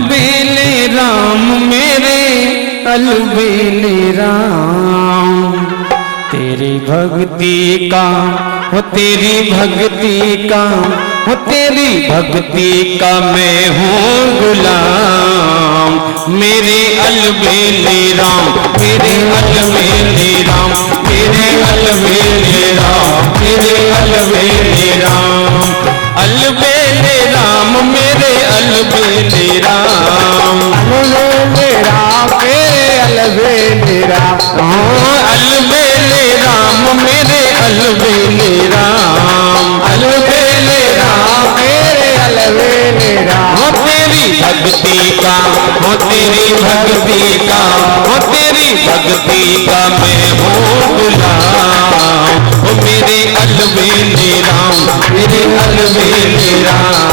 अलबेले राम मेरे अलबेले राम, तेरी भक्ति का हो तेरी भक्ति का हो तेरी भक्ति का मैं हूँ गुलाम। मेरे अलबेले राम मेरे अलबेले राम मेरे अलबेले राम मेरे अलबेले राम, अलबेले राम मेरे अलबेले राम, अलबेले राम मेरे अलबेले राम, अलबेले राम मेरे अलबेले राम, अलबेले राम मेरे अलबेले राम। हो तेरी भक्ति का हो तेरी भक्ति का हो तेरी भक्ति का मैं हूँ गुलाम। हो मेरे अलबेले राम मेरे अलबेले राम।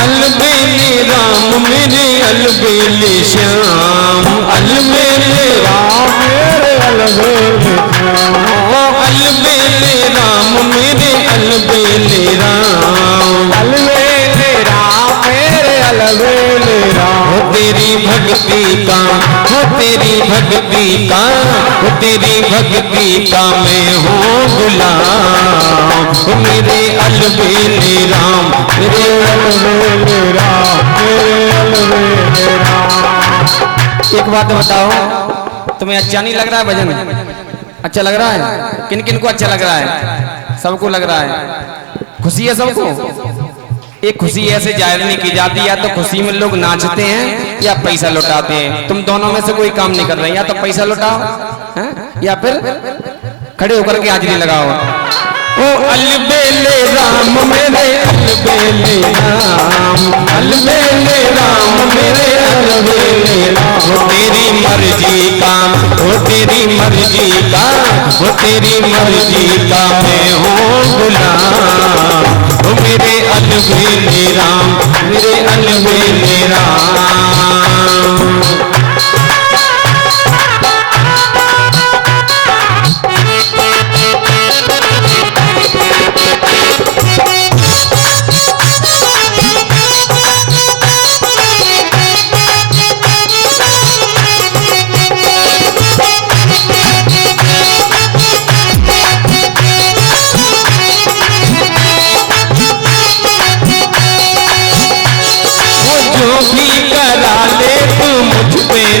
अलबेले राम मेरे अलबेले श्याम, अलबेले राम मेरे अलबेले श्याम, अलबेले राम मेरे अलबेले राम, अलबेले राम मेरे अलबेले राम। हो तेरी भक्ति का हो तेरी भक्ति का हो तेरी भक्ति का मैं हूँ गुलाम। हो मेरे अलबेले राम मेरे अलबेले राम मेरे अलबेले राम। एक बात बताओ, तुम्हें अच्छा नहीं लग रहा है भजन? अच्छा लग रहा है? किन किन को अच्छा लग रहा है? सबको लग रहा है, खुशी है सबको। एक खुशी ऐसे जाहिर नहीं की जाती, या तो खुशी में लोग नाचते हैं या पैसा लौटाते हैं। तुम दोनों में से कोई काम नहीं कर रहे, या तो पैसा लौटाओ है? या फिर खड़े होकर के हाजिरी लगाओ। ओ अलबेले राम मेरे अलबेले राम, अलबेले राम मेरे अलबेले राम। हो तेरी मर्जी का हो तेरी मर्जी का हो तेरी मर्जी का मैं हूँ गुलाम। हो मेरे अलबेले राम मेरे अलबेले राम।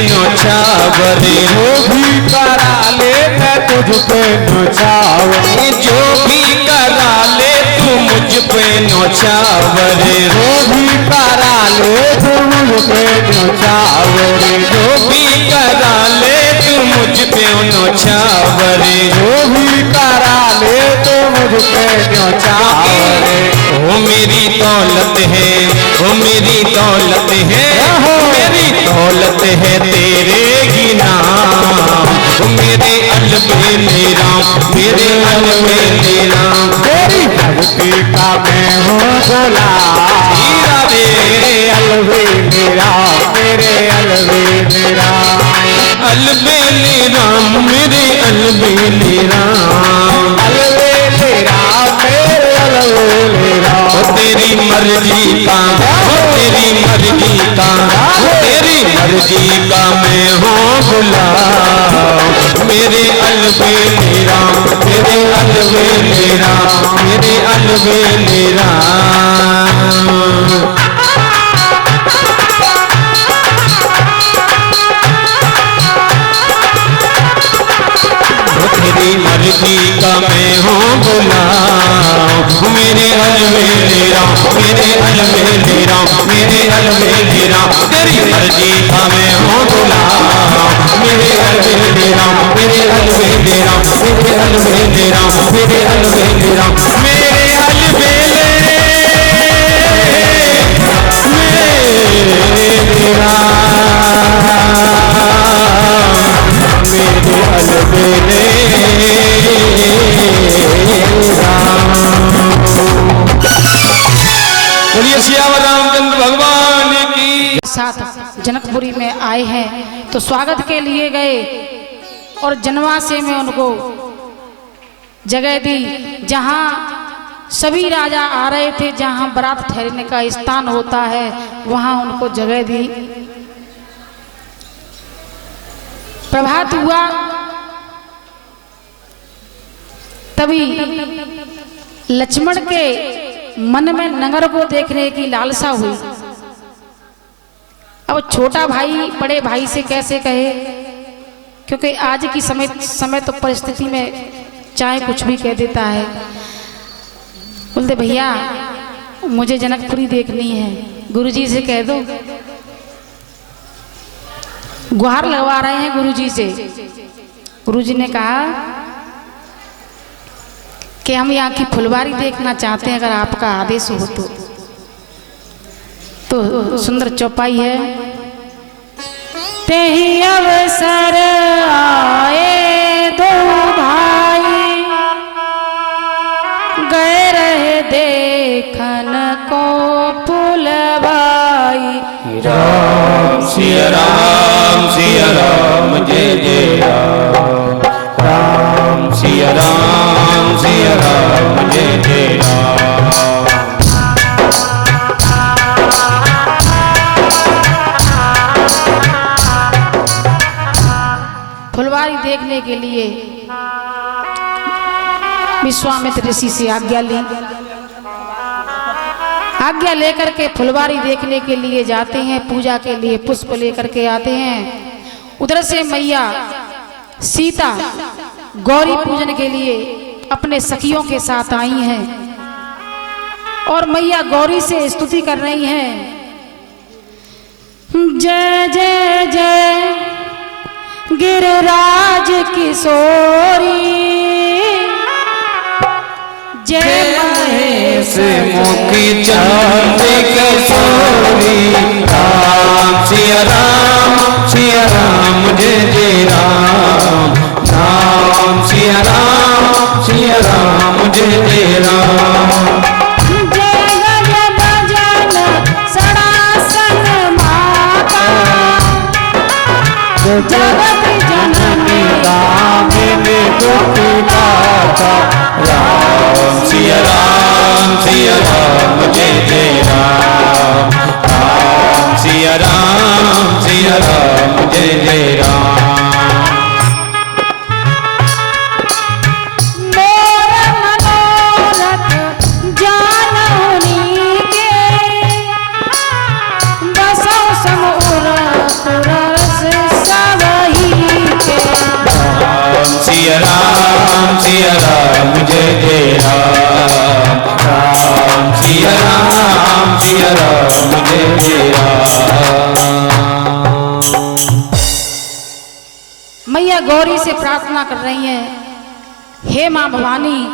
न्योछावरे जो भी करा ले मैं तुझ पे न्योछावरे, जो भी करा ले तू मुझ पे न्योछावरे, जो भी करा ले तू मुझ पे न्योछावरे, जो भी करा ले तू मुझ पे न्योछावरे, जो भी करा ले तू मुझ पे न्योछावरे। ओ मेरी दौलत है ओ मेरी दौलत है मेरी दौलत है तेरे ही नाम। ओ मेरे अलबेले राम मेरे अलबेले राम, तेरी भक्ति का मैं हूँ गुलाम। मेरे अलबेले राम मेरे अलबेले राम, अलबेले राम मेरे अलबेले राम, अलबेले राम मेरे अलबेले राम। ओ तेरी मर्जी का ओ तेरी मर्जी का ओ तेरी मर्जी का मैं हूँ गुलाम। मेरे अलबेले राम मेरे अलबेले राम मेरे अलबेले राम। तेरी मर्जी का मैं हूँ गुलाम। मेरे अलबेले राम मेरे अलबेले राम मेरे अलबेले राम, तेरी मर्जी का मैं हूँ गुलाम। मेरे अलबेले राम मेरे अलबेले राम मेरे अलबेले राम मेरे अलबेले राम मेरे अलबेले मेरे राम मेरे अलबेले राम। बोलिए सियावर रामचंद्र भगवान की। साथ जनकपुरी में आए हैं तो स्वागत के लिए गए और जनवासे में उनको जगह दी, जहां सभी राजा आ रहे थे, जहां बारात ठहरने का स्थान होता है वहां उनको जगह दी। प्रभात हुआ, तभी लक्ष्मण के मन में नगर को देखने की लालसा हुई। अब छोटा भाई बड़े भाई से कैसे कहे, क्योंकि आज की समय तो परिस्थिति में चाहे कुछ भी कह देता है। बोलते भैया मुझे जनकपुरी देखनी है, गुरुजी से कह दो। गुहार लगवा रहे हैं गुरुजी से। गुरुजी ने कहा कि हम यहाँ की फुलवारी देखना चाहते हैं, अगर आपका आदेश हो तो सुंदर चौपाई है। तेही अवसर आए दो भाई, गए रहे देखन को फुलवाई। राम सिया राम जय जय राम। राम सिया राम जय जय राम। फुलवारी देखने के लिए विश्वामित्र ऋषि से आज्ञा ली। आज्ञा लेकर के फुलवारी देखने के लिए जाते हैं, पूजा के लिए पुष्प लेकर के आते हैं। उधर से मैया सीता गौरी पूजन के लिए अपने सखियों के साथ आई हैं और मैया गौरी से स्तुति कर रही हैं। जय जय जय गिरिराज किशोरी, जय महेश मुखी चांद किशोरी। राम सिया राम जय जय राम। राम सिया राम जय जय राम। जय गज भजन सड़ासन माता, जगत जननी रामिनी दुखी दाता। राम सिया राम जय जय राम। राम सिया राम जय जय राम। मोर मनोरथ जाननी के, बसौ समूर पुरस सबही के। राम सिया राम जय जय राम। राम सिया राम जय जय राम। मैया गौरी से प्रार्थना कर रही हैं, हे मां भवानी,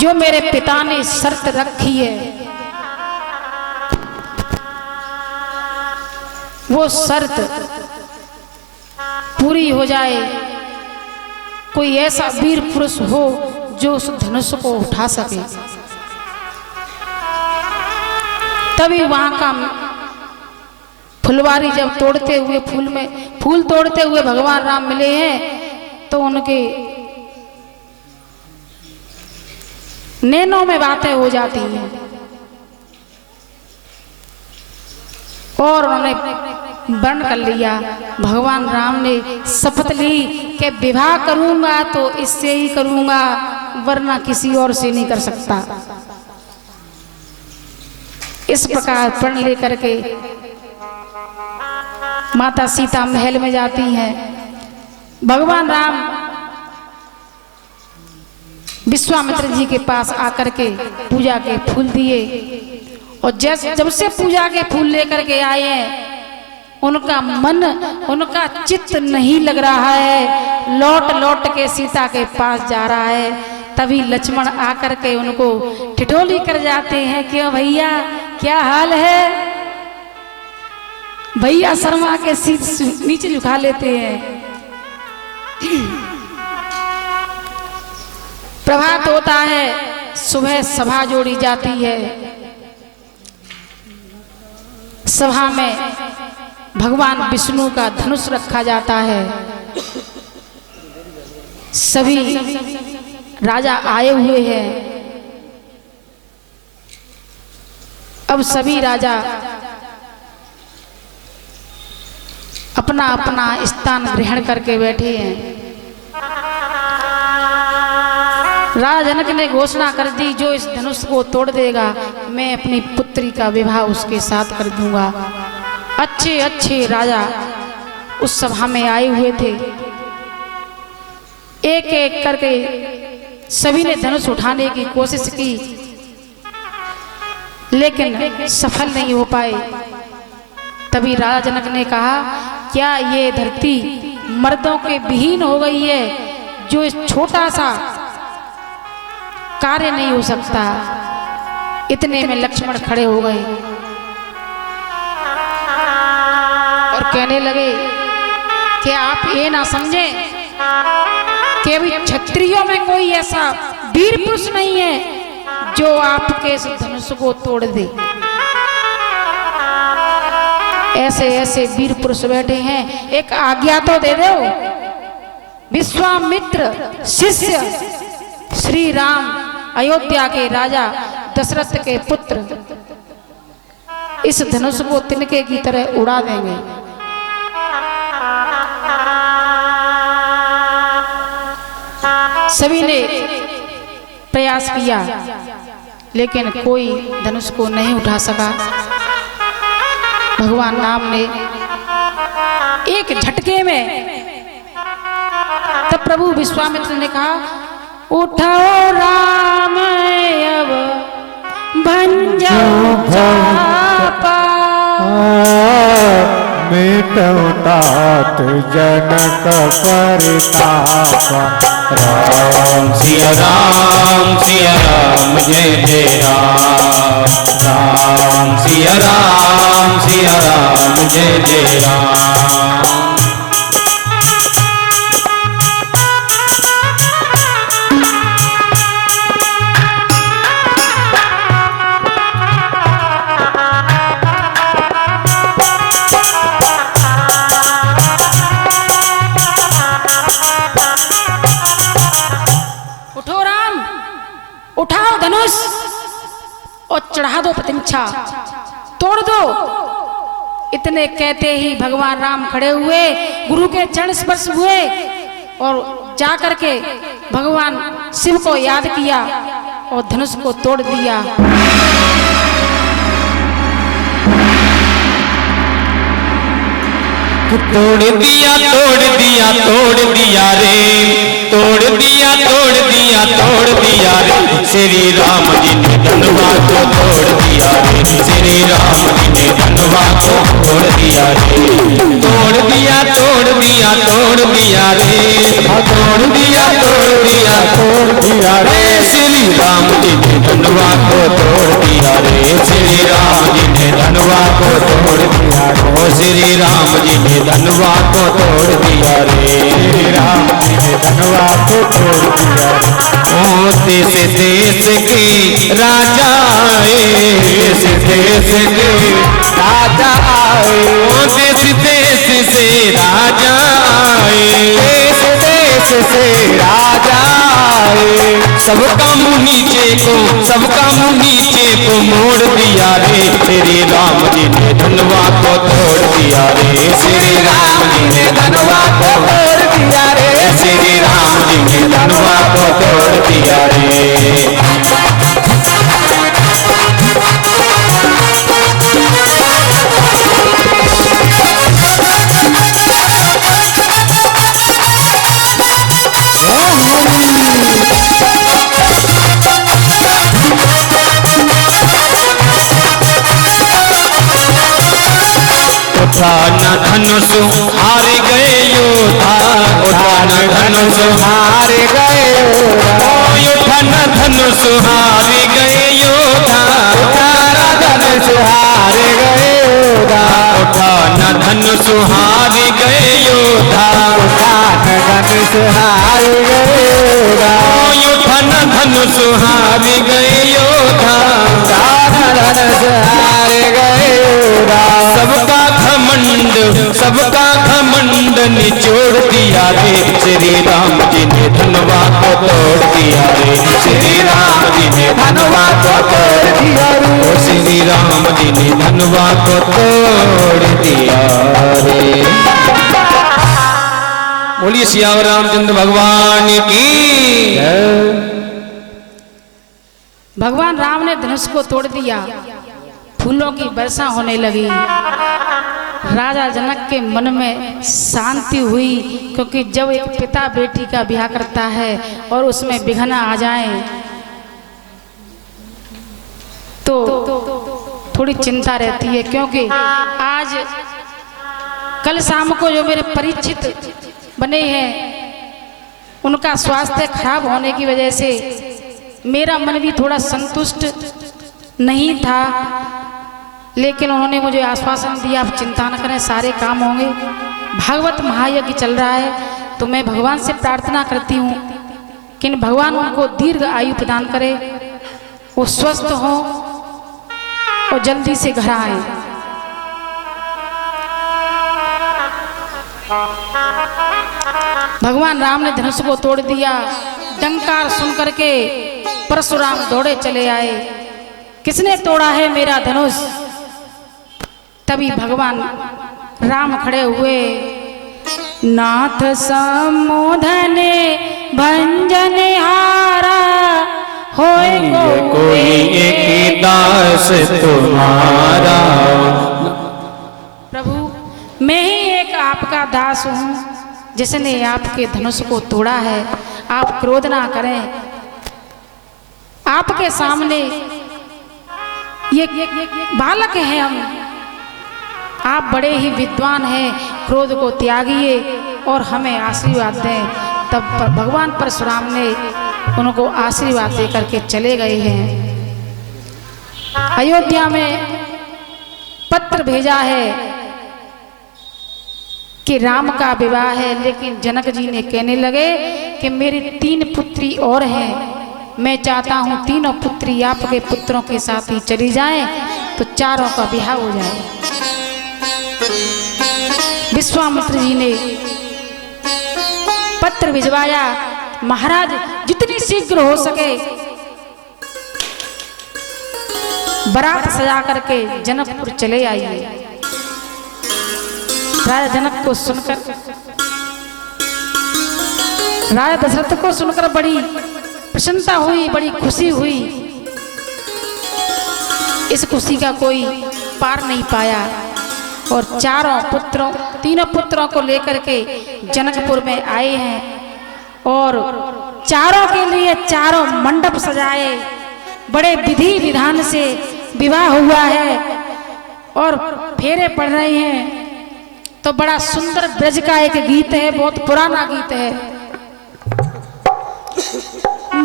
जो मेरे पिता ने शर्त रखी है वो शर्त पूरी हो जाए। कोई ऐसा वीर पुरुष हो जो उस धनुष को उठा सके, तभी वहां का फुलवारी जब तोड़ते हुए फूल तोड़ते हुए भगवान राम मिले हैं तो उनके नैनों में बातें हो जाती हैं और उन्होंने वर्ण कर लिया। भगवान राम ने शपथ ली कि विवाह करूंगा तो इससे ही करूंगा, वरना किसी और से नहीं कर सकता। इस प्रकार प्रण लेकर के माता सीता महल में जाती हैं। भगवान राम विश्वामित्र जी के पास आकर के पूजा के फूल दिए और जब से पूजा के फूल लेकर के आए हैं उनका मन, उनका चित्त नहीं लग रहा है, लौट लौट के सीता के पास जा रहा है। तभी लक्ष्मण आकर के उनको ठिठोली कर जाते हैं, क्यों भैया क्या हाल है। भैया शर्मा के सिर नीचे झुका लेते हैं। प्रभात होता है, सुबह सभा जोड़ी जाती है। सभा में भगवान विष्णु का धनुष रखा जाता है। सभी राजा आए हुए हैं। अब सभी राजा अपना अपना स्थान ग्रहण करके बैठे हैं। राजा जनक ने घोषणा कर दी, जो इस धनुष को तोड़ देगा मैं अपनी पुत्री का विवाह उसके साथ कर दूंगा। अच्छे अच्छे राजा उस सभा में आए हुए थे। एक एक करके सभी ने धनुष उठाने की कोशिश की, लेकिन सफल नहीं हो पाए। तभी राजा जनक ने कहा, क्या ये धरती मर्दों के विहीन हो गई है, जो इस छोटा सा कार्य नहीं हो सकता। इतने में लक्ष्मण खड़े हो गए और कहने लगे कि आप ये ना समझें कि अभी क्षत्रियों में कोई ऐसा वीर पुरुष नहीं है जो आपके इस धनुष को तोड़ दे। ऐसे ऐसे वीर पुरुष बैठे हैं, एक आज्ञा तो दे दो। विश्वामित्र शिष्य श्री राम अयोध्या के राजा दशरथ के पुत्र इस धनुष को तिनके की तरह उड़ा देंगे। सभी ने प्रयास किया, लेकिन कोई धनुष को नहीं उठा सका। भगवान राम ने एक झटके में, तब प्रभु विश्वामित्र ने कहा, उठाओ राम अब भंजो चापा, मिटो तात जनक परितापा। राम सिया राम जय जय राम। राम सिया राम जय जय राम। उठाओ धनुष और चढ़ा दो प्रतिमछा, तोड़ दो। इतने कहते ही भगवान राम खड़े हुए, गुरु के चरण स्पर्श हुए और जाकर के भगवान शिव को याद किया और धनुष को तोड़ दिया। तोड़ दिया तोड़ दिया तोड़ दिया रे, तोड़ दिया तोड़ दिया तोड़ दिया रे। श्री राम जी ने धनुआ को तोड़ दिया रे। श्री राम जी ने धनुआ को तोड़ दिया रे। तोड़ दिया तोड़ दिया तोड़ दिया रे। तोड़ दिया तोड़ दिया तोड़ दिया रे। श्री राम जी ने धनुआ को तोड़ दिया रे। श्री राम जी ने धनुआ को तोड़ दिया रे। श्री राम जी ने धनुआ को तोड़ दिया रे। श्री राम जी ने धनुआ को तोड़ दिया रे। ओ देश देश के राजा आए, देश देश के राजा आए। ओ देश देश से राजा आए, देश देश से राजा आए। सबका मुँह नीचे को, सबका मुँह नीचे को मोड़ दिया रे। श्री राम जी ने धनुआ को तोड़ दिया रे। श्री राम जी ने धनुआ को तोड़ दिया रे। श्री राम जी ने धनुआ को तोड़ दिया रे। उठाना धनुष हार गए योद्धा, उठाना धनुष हार गए योद्धा। उठाना धनुष हार गए योद्धा, उठाना धनुष हार गए योद्धा। उठाना धनुष हार गए योद्धा, उठाना धनुष हार गए योद्धा। उठाना धनुष धनुष हार गए योधा, चार धनुष हार गए योधा। सबका घमंड निचोड़ दिया रे, श्री राम जी ने धनवा को तोड़ दिया रे, श्री राम जी ने धनवा को तोड़ दिया रे, श्री राम जी ने धनवा को तोड़ दिया रे। बोलिए सियावर रामचंद्र भगवान की। भगवान राम ने धनुष को तोड़ दिया, फूलों की वर्षा होने लगी। राजा जनक के मन में शांति हुई, क्योंकि जब एक पिता बेटी का ब्याह करता है और उसमें विघ्न आ जाए तो थोड़ी चिंता रहती है। क्योंकि आज कल शाम को जो मेरे परिचित बने हैं उनका स्वास्थ्य खराब होने की वजह से मेरा मन भी थोड़ा संतुष्ट नहीं था, लेकिन उन्होंने मुझे आश्वासन दिया आप चिंता न करें, सारे काम होंगे। भागवत महायज्ञ चल रहा है, तो मैं भगवान से प्रार्थना करती हूँ कि भगवान उनको दीर्घ आयु प्रदान करे, वो स्वस्थ हो और जल्दी से घर आए। भगवान राम ने धनुष को तोड़ दिया। डंकार सुन करके परशुराम दौड़े चले आए, किसने तोड़ा है मेरा धनुष? तभी भगवान राम खड़े हुए, नाथ सम्मोधने भंजन हारा, होए कोई एक दास तुम्हारा। प्रभु मैं ही एक आपका दास हूँ जिसने आपके धनुष को तोड़ा है, आप क्रोध ना करें। आपके सामने ये बालक हैं हम, आप बड़े ही विद्वान हैं, क्रोध को त्यागिए और हमें आशीर्वाद दें। तब भगवान परशुराम ने उनको आशीर्वाद दे करके चले गए हैं। अयोध्या में पत्र भेजा है कि राम का विवाह है, लेकिन जनक जी ने कहने लगे कि मेरी 3 पुत्री और हैं, मैं चाहता हूँ तीनों पुत्री आपके पुत्रों के साथ ही चली जाएं, तो चारों का ब्याह हो जाए। विश्वामित्र जी ने पत्र भिजवाया, महाराज जितनी शीघ्र हो सके बारात सजा करके जनकपुर चले आइए। राजा जनक को सुनकर, राजा दशरथ को सुनकर बड़ी प्रसन्नता हुई, बड़ी खुशी हुई। इस खुशी का कोई पार नहीं पाया और तीनों पुत्रों को लेकर के जनकपुर में आए हैं और चारों के लिए चारों मंडप सजाए, बड़े विधि विधान से विवाह हुआ है और फेरे पड़ रहे हैं। तो बड़ा सुंदर ब्रज का एक गीत है, बहुत पुराना गीत है।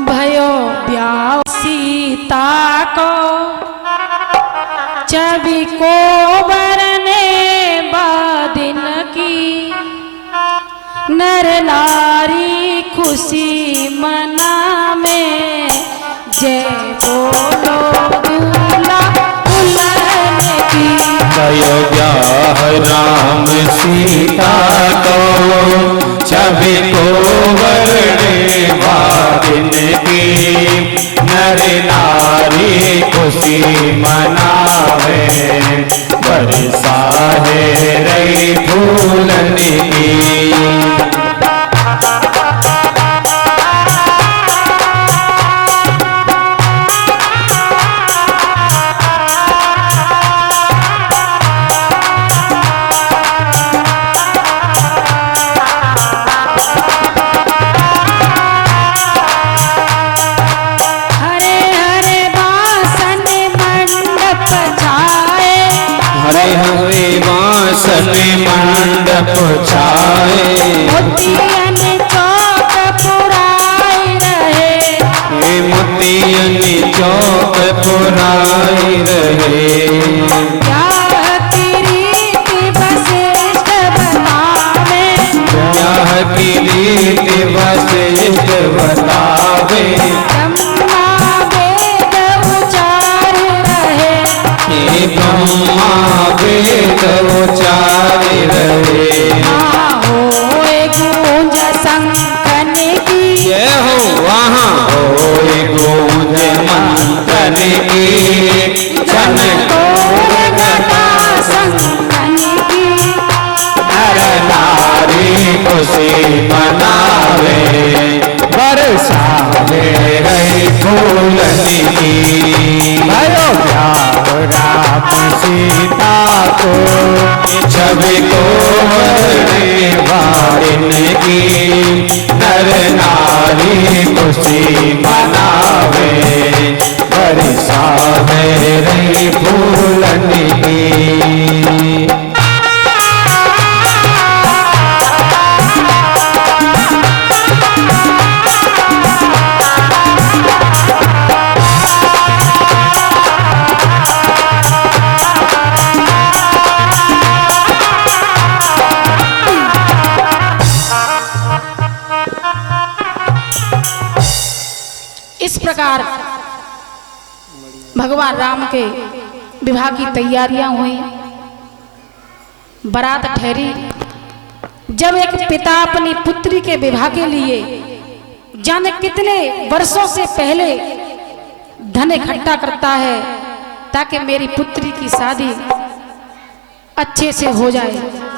भयो ब्याह सीता को छवि को बरने बादिन की, नर नारी खुशी मना में, जय बोलो दूल्हा दुल्हन की। भयो ब्याह राम सीता को छवि को बरने बादिन की, नर नारी खुशी मनावे, बरसा है रई फूलन की। मंडप छाए, मोतियन चौक पुराई रहे, मोतियन चौक पुराई रहे। ब्याह की रीति वशिष्ठ बतावे, ब्याह की रीति वशिष्ठ बतावे, ब्रह्मा की। अयोध्या राम सीता को छवि को वारिन की। नर नारी खुशी मनावे बरसावे रही फूलन की। इस प्रकार भगवान राम के विवाह की तैयारियां हुई, बारात ठहरी। जब एक पिता अपनी पुत्री के विवाह के लिए जाने कितने वर्षों से पहले धन इकट्ठा करता है ताकि मेरी पुत्री की शादी अच्छे से हो जाए।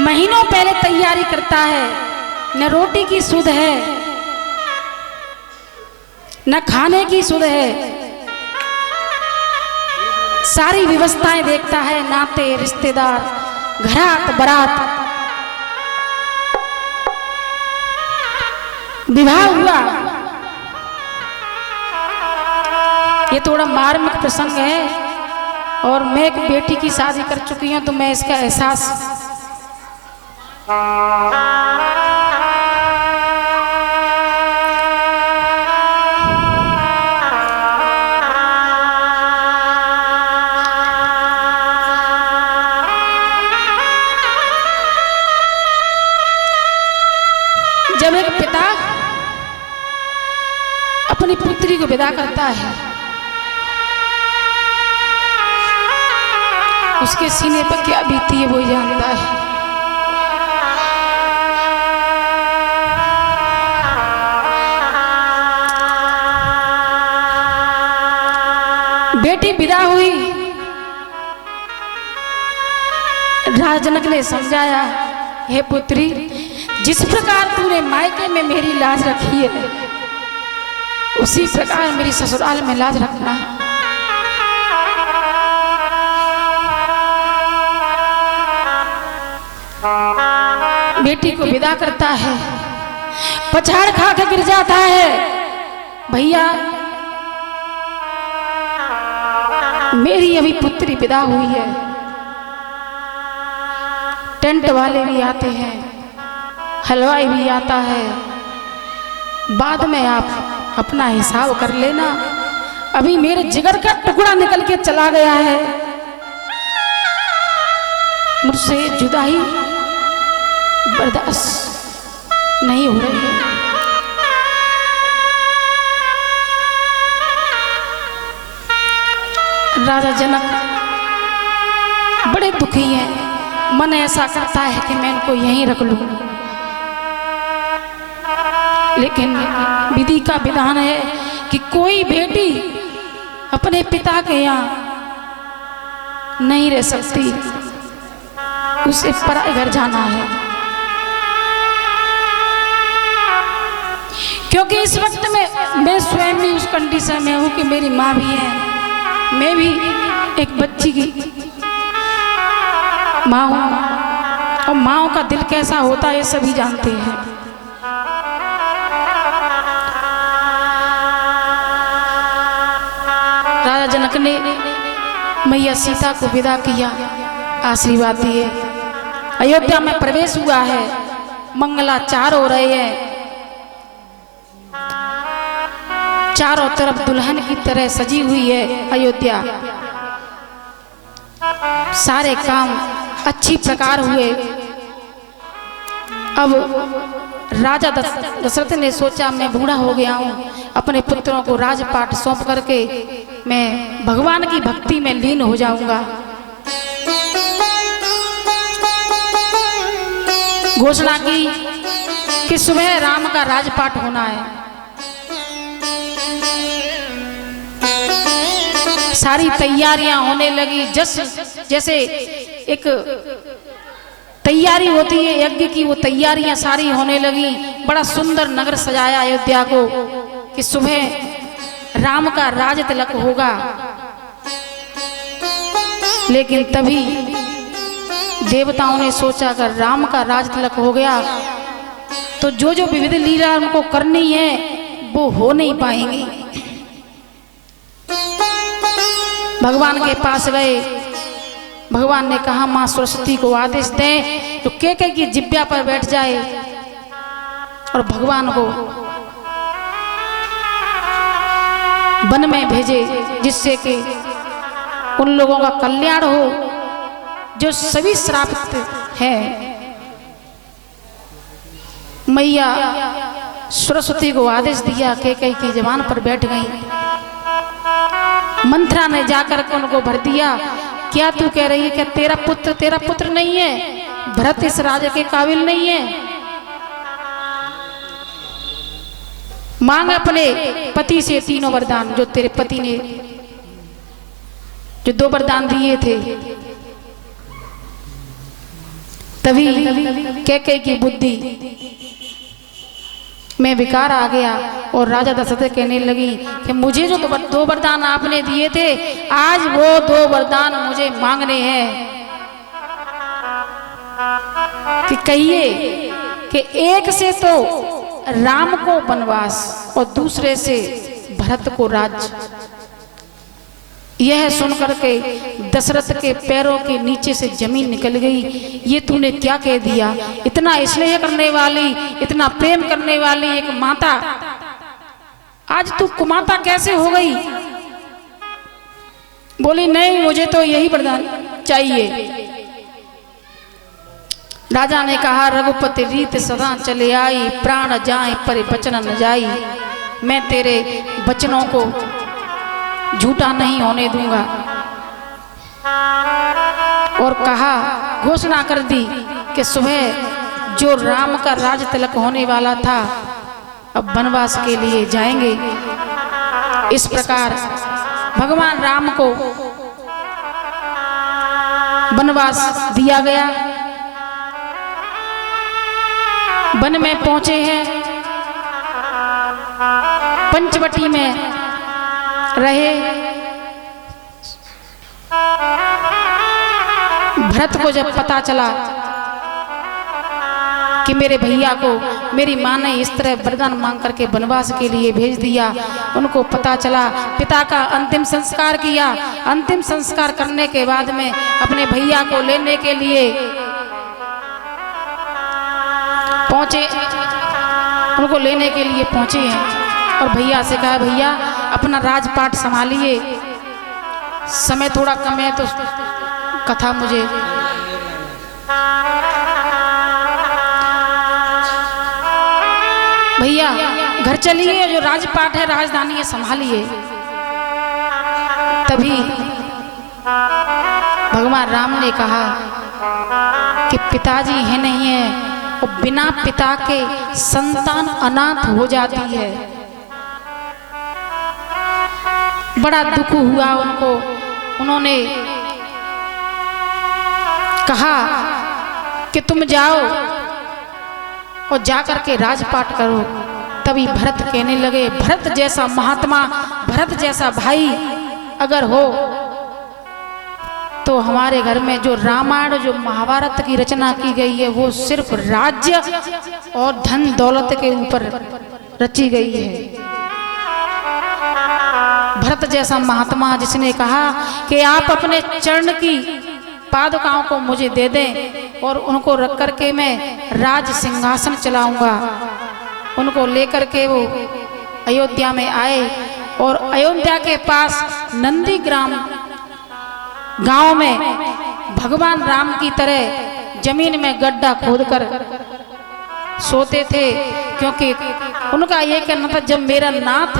महीनों पहले तैयारी करता है, न रोटी की सुध है, न खाने की सुध है। सारी व्यवस्थाएं देखता है, नाते रिश्तेदार, घरात बारात। विवाह हुआ। ये थोड़ा मार्मिक प्रसंग है और मैं एक बेटी की शादी कर चुकी हूं तो मैं इसका एहसास जब एक पिता अपनी पुत्री को विदा करता है, उसके सीने पर क्या बीती है वो ही जानता है। बेटी विदा हुई। राजा जनक ने समझाया, हे पुत्री, जिस प्रकार तूने मायके में मेरी लाज रखी है उसी प्रकार मेरी ससुराल में लाज रखना। बेटी को विदा करता है, पछाड़ खा के गिर जाता है। भैया, मेरी अभी पुत्री विदा हुई है। टेंट वाले भी आते हैं, हलवाई भी आता है, बाद में आप अपना हिसाब कर लेना। अभी मेरे जिगर का टुकड़ा निकल के चला गया है, मुझसे जुदाई बर्दाश्त नहीं हो रही है। राजा जनक बड़े दुखी हैं। मन ऐसा करता है कि मैं इनको यहीं रख लूं, लेकिन विधि का विधान है कि कोई बेटी अपने पिता के यहाँ नहीं रह सकती, उसे पराए घर जाना है। क्योंकि इस वक्त में मैं स्वयं भी उस कंडीशन में हूँ कि मेरी माँ भी है, मैं भी एक बच्ची की माँ हूँ, और माँओं का दिल कैसा होता है ये सभी जानते हैं। राजा जनक ने मैया सीता को विदा किया, आशीर्वाद दिए। अयोध्या में प्रवेश हुआ है, मंगलाचार हो रहे हैं, चारों तरफ दुल्हन की तरह सजी हुई है अयोध्या। सारे काम अच्छी प्रकार हुए। अब राजा दशरथ ने सोचा मैं बूढ़ा हो गया हूँ, अपने पुत्रों को राजपाट सौंप करके मैं भगवान की भक्ति में लीन हो जाऊंगा। घोषणा की कि सुबह राम का राजपाट होना है। सारी तैयारियां होने लगी, जैसे एक तैयारी होती है यज्ञ की, वो तैयारियां सारी होने लगी। बड़ा सुंदर नगर सजाया अयोध्या को कि सुबह राम का राज तिलक होगा। लेकिन तभी देवताओं ने सोचा अगर राम का राज तिलक हो गया तो जो जो विविध लीला उनको करनी है वो हो नहीं पाएंगी। भगवान के पास गए, भगवान ने कहा मां सरस्वती को आदेश दें तो कैकेयी की जिब्या पर बैठ जाए और भगवान को वन में भेजे, जिससे कि उन लोगों का कल्याण हो जो सभी श्रापित हैं। मैया सरस्वती को आदेश दिया, कैकेयी की जबान पर बैठ गई। मंत्रा ने जाकर के उनको भर दिया, क्या तू कह रही है कि तेरा पुत्र नहीं है, भरत इस राजा के काबिल नहीं है। मांग अपने पति से तीनों वरदान जो तेरे पति ने जो 2 वरदान दिए थे। तभी कैकेयी की बुद्धि में विकार आ गया और राजा दशरथ कहने लगी कि मुझे जो 2 वरदान आपने दिए थे आज वो 2 वरदान मुझे मांगने हैं। कि कहिए कि एक से तो राम को वनवास और दूसरे से भरत को राज्य। यह सुनकर के दशरथ के पैरों के नीचे से जमीन निकल गई। ये तूने क्या कह दिया? इतना स्नेह करने वाली, इतना प्रेम करने वाली एक माता आज तू कुमाता कैसे हो गई? बोली नहीं, मुझे तो यही वरदान चाहिए। राजा ने कहा रघुपति रीत सदा चले आई, प्राण जाए पर बचन न जाई। मैं तेरे वचनों को झूठा नहीं होने दूंगा। और कहा, घोषणा कर दी कि सुबह जो राम का राज तिलक होने वाला था अब वनवास के लिए जाएंगे। इस प्रकार भगवान राम को वनवास दिया गया। वन में पहुंचे हैं, पंचवटी में रहे। भरत को जब पता चला कि मेरे भैया को मेरी माँ ने इस तरह वरदान मांग करके वनवास के लिए भेज दिया, उनको पता चला, पिता का अंतिम संस्कार किया। अंतिम संस्कार करने के बाद में अपने भैया को लेने के लिए पहुंचे, उनको लेने के लिए पहुंचे हैं और भैया से कहा भैया अपना राजपाट संभालिए, समय थोड़ा कम है तो कथा मुझे। भैया घर चलिए, जो राजपाट है राजधानी है संभालिए। तभी भगवान राम ने कहा कि पिताजी है नहीं है और बिना पिता के संतान अनाथ हो जाती है। बड़ा दुख हुआ उनको। उन्होंने कहा कि तुम जाओ और जाकर के राजपाट करो। तभी भरत कहने लगे, भरत जैसा महात्मा, भरत जैसा भाई अगर हो तो हमारे घर में जो रामायण जो महाभारत की रचना की गई है वो सिर्फ राज्य और धन दौलत के ऊपर रची गई है। भरत जैसा महात्मा जिसने कहा कि आप अपने चरण की पादुकाओं को मुझे दे दें और उनको रख करके मैं राज सिंहासन चलाऊंगा। उनको लेकर के वो अयोध्या में आए और अयोध्या के पास नंदीग्राम गांव में भगवान राम की तरह जमीन में गड्ढा खोदकर सोते थे, क्योंकि उनका ये कहना था जब मेरा नाथ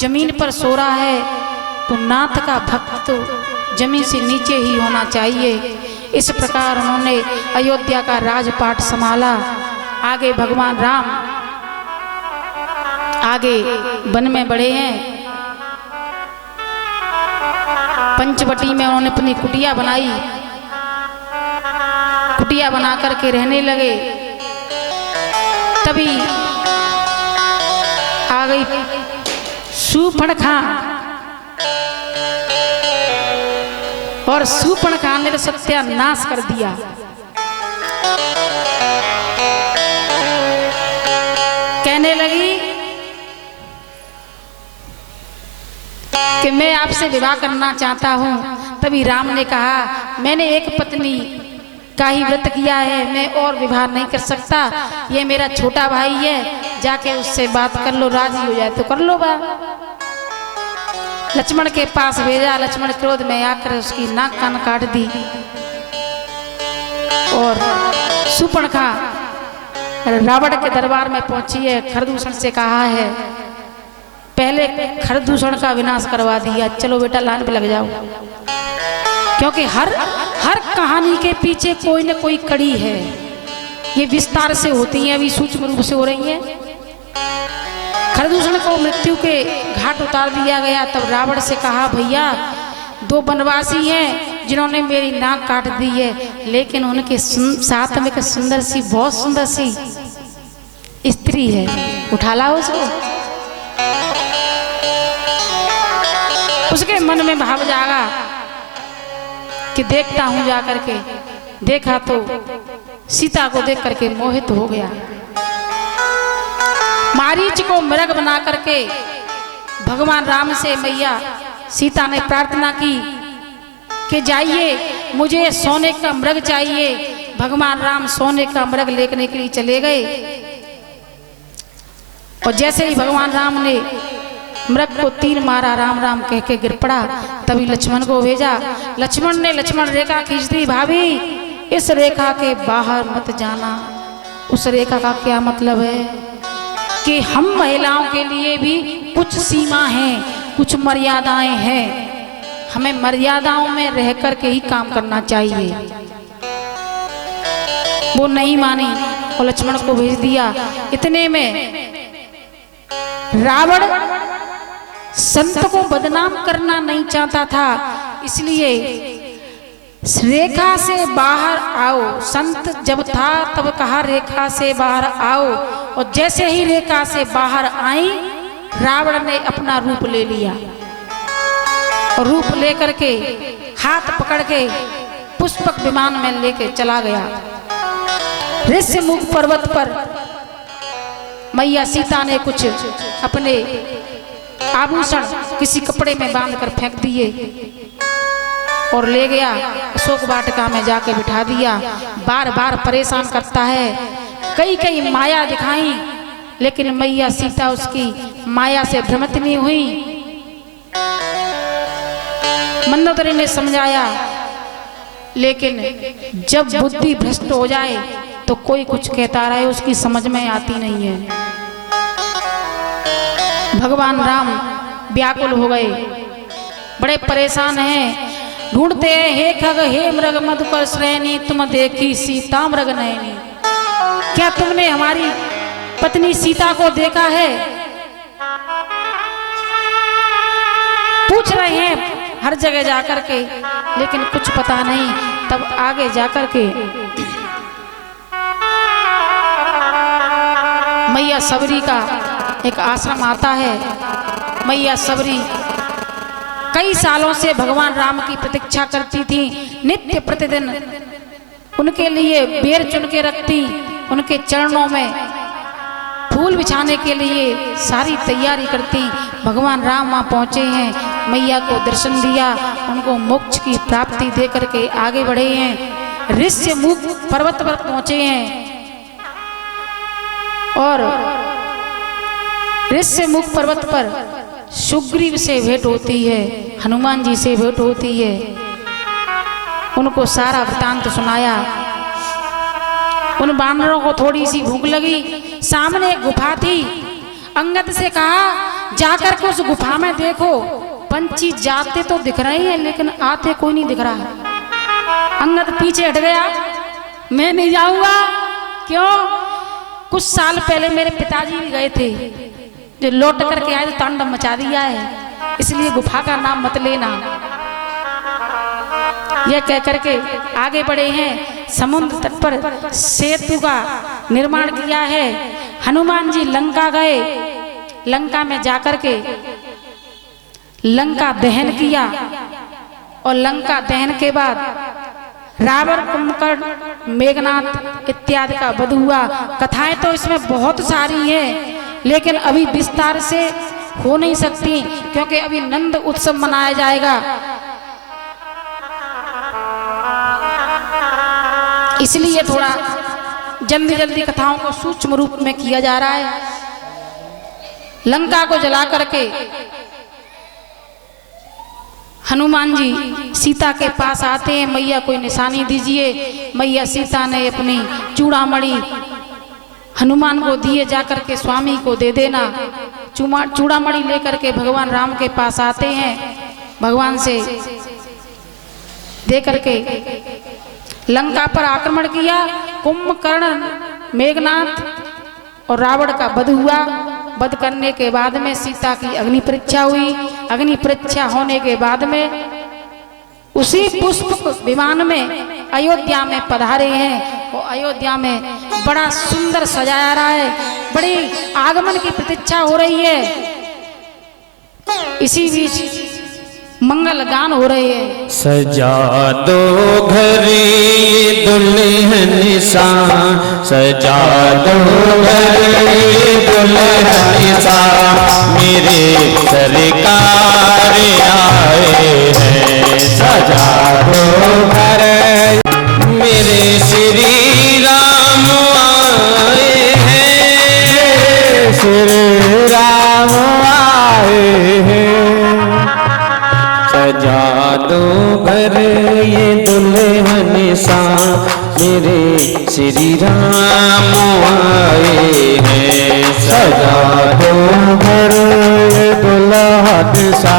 जमीन पर सो रहा है तो नाथ का भक्त तो जमीन से नीचे ही होना चाहिए। इस प्रकार उन्होंने अयोध्या का राजपाट संभाला। आगे भगवान राम आगे वन में बढ़े हैं। पंचवटी में उन्होंने अपनी कुटिया बनाई। कुटिया बना करके रहने लगे। तभी आ गई शूर्पणखा और शूर्पणखा ने तो सत्यानाश कर दिया। कहने लगी कि मैं आपसे विवाह करना चाहता हूं। तभी राम ने कहा मैंने एक पत्नी का ही व्रत किया है, मैं और विवाह नहीं कर सकता। ये मेरा छोटा भाई है, जाके उससे बात कर लो, राजी हो जाए तो कर लो बात। लक्ष्मण के पास भेजा। लक्ष्मण क्रोध में आकर उसकी नाक कान काट दी। और शूर्पणखा रावण के दरबार में पहुंची है। खरदूषण से कहा है पहले खरदूषण का विनाश करवा दिया, चलो बेटा लाइन पे लग जाओ। क्योंकि हर कहानी के पीछे कोई न कोई कड़ी है। ये विस्तार से होती है, अभी सूक्ष्म रूप से हो रही है। खरदूषण को मृत्यु के घाट उतार दिया गया। तब रावण से कहा भैया 2 वनवासी हैं जिन्होंने मेरी नाक काट दी है, लेकिन उनके साथ में एक सुंदर सी, बहुत सुंदर सी स्त्री है, उठा लाओ उसको। उसके मन में भाव जागा कि देखता हूं जा करके। देखा तो सीता को देख करके मोहित हो गया। मारीच को मृग बना करके भगवान राम से मैया सीता ने प्रार्थना की कि जाइए मुझे सोने का मृग चाहिए। भगवान राम सोने का मृग लेने के लिए चले गए। और जैसे ही भगवान राम ने मृग को 3 मारा, राम राम कह के गिर पड़ा। तभी लक्ष्मण को भेजा। लक्ष्मण ने लक्ष्मण रेखा खींच दी। भाभी इस रेखा के बाहर मत जाना। उस रेखा का क्या मतलब है कि हम महिलाओं के लिए भी कुछ सीमा है, कुछ मर्यादाएं हैं। हमें मर्यादाओं में रह कर के ही काम करना चाहिए। वो नहीं मानी और लक्ष्मण को भेज दिया। इतने में रावण संत को बदनाम करना नहीं चाहता था, इसलिए रेखा से बाहर आओ। संत जब था तब कहा रेखा से बाहर आओ। और जैसे ही रेखा से बाहर आई रावण ने अपना रूप ले लिया। और रूप लेकर के हाथ पकड़ के पुष्पक विमान में लेके चला गया। ऋष्यमुख पर्वत पर मैया सीता ने कुछ अपने आभूषण किसी कपड़े में बांधकर फेंक दिए और ले गया। अशोक वाटिका में जाके बिठा दिया। बार बार परेशान करता है, कई कई माया दिखाई, लेकिन मैया सीता उसकी माया से भ्रमित नहीं हुई। मंदोदरी ने समझाया, लेकिन जब बुद्धि भ्रष्ट हो जाए तो कोई कुछ कहता रहे, उसकी समझ में आती नहीं है। भगवान राम व्याकुल हो गए, बड़े परेशान हैं। ढूंढते हैं, हे खग हे मृग मधुकर श्रेणी, तुम देखी सीता मृग नयनी। क्या तुमने हमारी पत्नी सीता को देखा है? पूछ रहे हैं हर जगह जाकर के, लेकिन कुछ पता नहीं। तब आगे जाकर के मैया सबरी का एक आश्रम आता है। मैया सबरी कई सालों से भगवान राम की प्रतीक्षा करती थी। नित्य प्रतिदिन उनके लिए बेर चुन के रखती, उनके चरणों में फूल बिछाने के लिए सारी तैयारी करती। भगवान राम वहाँ पहुँचे हैं, मैया को दर्शन दिया, उनको मोक्ष की प्राप्ति दे करके आगे बढ़े हैं। ऋष्यमुख पर्वत पर पहुँचे हैं और ऋष्यमुख पर्वत पर सुग्रीव से भेंट होती है, हनुमान जी से भेंट होती है। उनको सारा वृतांत सुनाया। उन बानरों को थोड़ी सी भूख लगी, सामने एक गुफा थी। अंगद से कहा जाकर के उस गुफा में देखो, पंछी जाते तो दिख रहे हैं लेकिन आते कोई नहीं दिख रहा। अंगद पीछे हट गया, मैं नहीं जाऊंगा। क्यों? कुछ साल पहले मेरे पिताजी भी गए थे, जो लौट करके आए तो तांडव मचा दिया है, इसलिए गुफा का नाम मत लेना। यह कह करके आगे बढ़े हैं। समुद्र तट पर सेतु का निर्माण किया है। हनुमान जी लंका गए, लंका में जाकर के लंका दहन किया और लंका दहन के बाद रावण, कुंभकर्ण, मेघनाथ इत्यादि का वध हुआ। कथाएं तो इसमें बहुत सारी हैं, लेकिन अभी विस्तार से हो नहीं सकती क्योंकि अभी नंद उत्सव मनाया जाएगा। इसलिए थोड़ा जल्दी जल्दी कथाओं को सूक्ष्म रूप में किया जा रहा है। लंका को जला करके हनुमान जी सीता के पास आते हैं। मैया कोई निशानी दीजिए। मैया सीता ने अपनी चूड़ामणि हनुमान को दिए, जाकर के स्वामी को दे देना। चूड़ामणि लेकर के भगवान राम के पास आते हैं। भगवान से दे करके लंका पर आक्रमण किया। कुंभकर्ण, मेघनाथ और रावण का वध हुआ। वध करने के बाद में सीता की अग्नि परीक्षा हुई। अग्नि परीक्षा होने के बाद में उसी पुष्पक विमान में अयोध्या में पधारे हैं और अयोध्या में बड़ा सुंदर सजाया रहा है। बड़ी आगमन की प्रतीक्षा हो रही है। इसी बीच मंगल गान हो रहे हैं। सजा दो घर दुल्हन सा, सजा दो घर दुल्हन सा, मेरे सरकार आए हैं। सजा दो घर मेरे श्री राम आए हैं, श्री राम आए हैं। सजा दो घर ये दुल्हन सा, मेरे श्री राम आए हैं। सजा दो घर ये दुल्हन सा,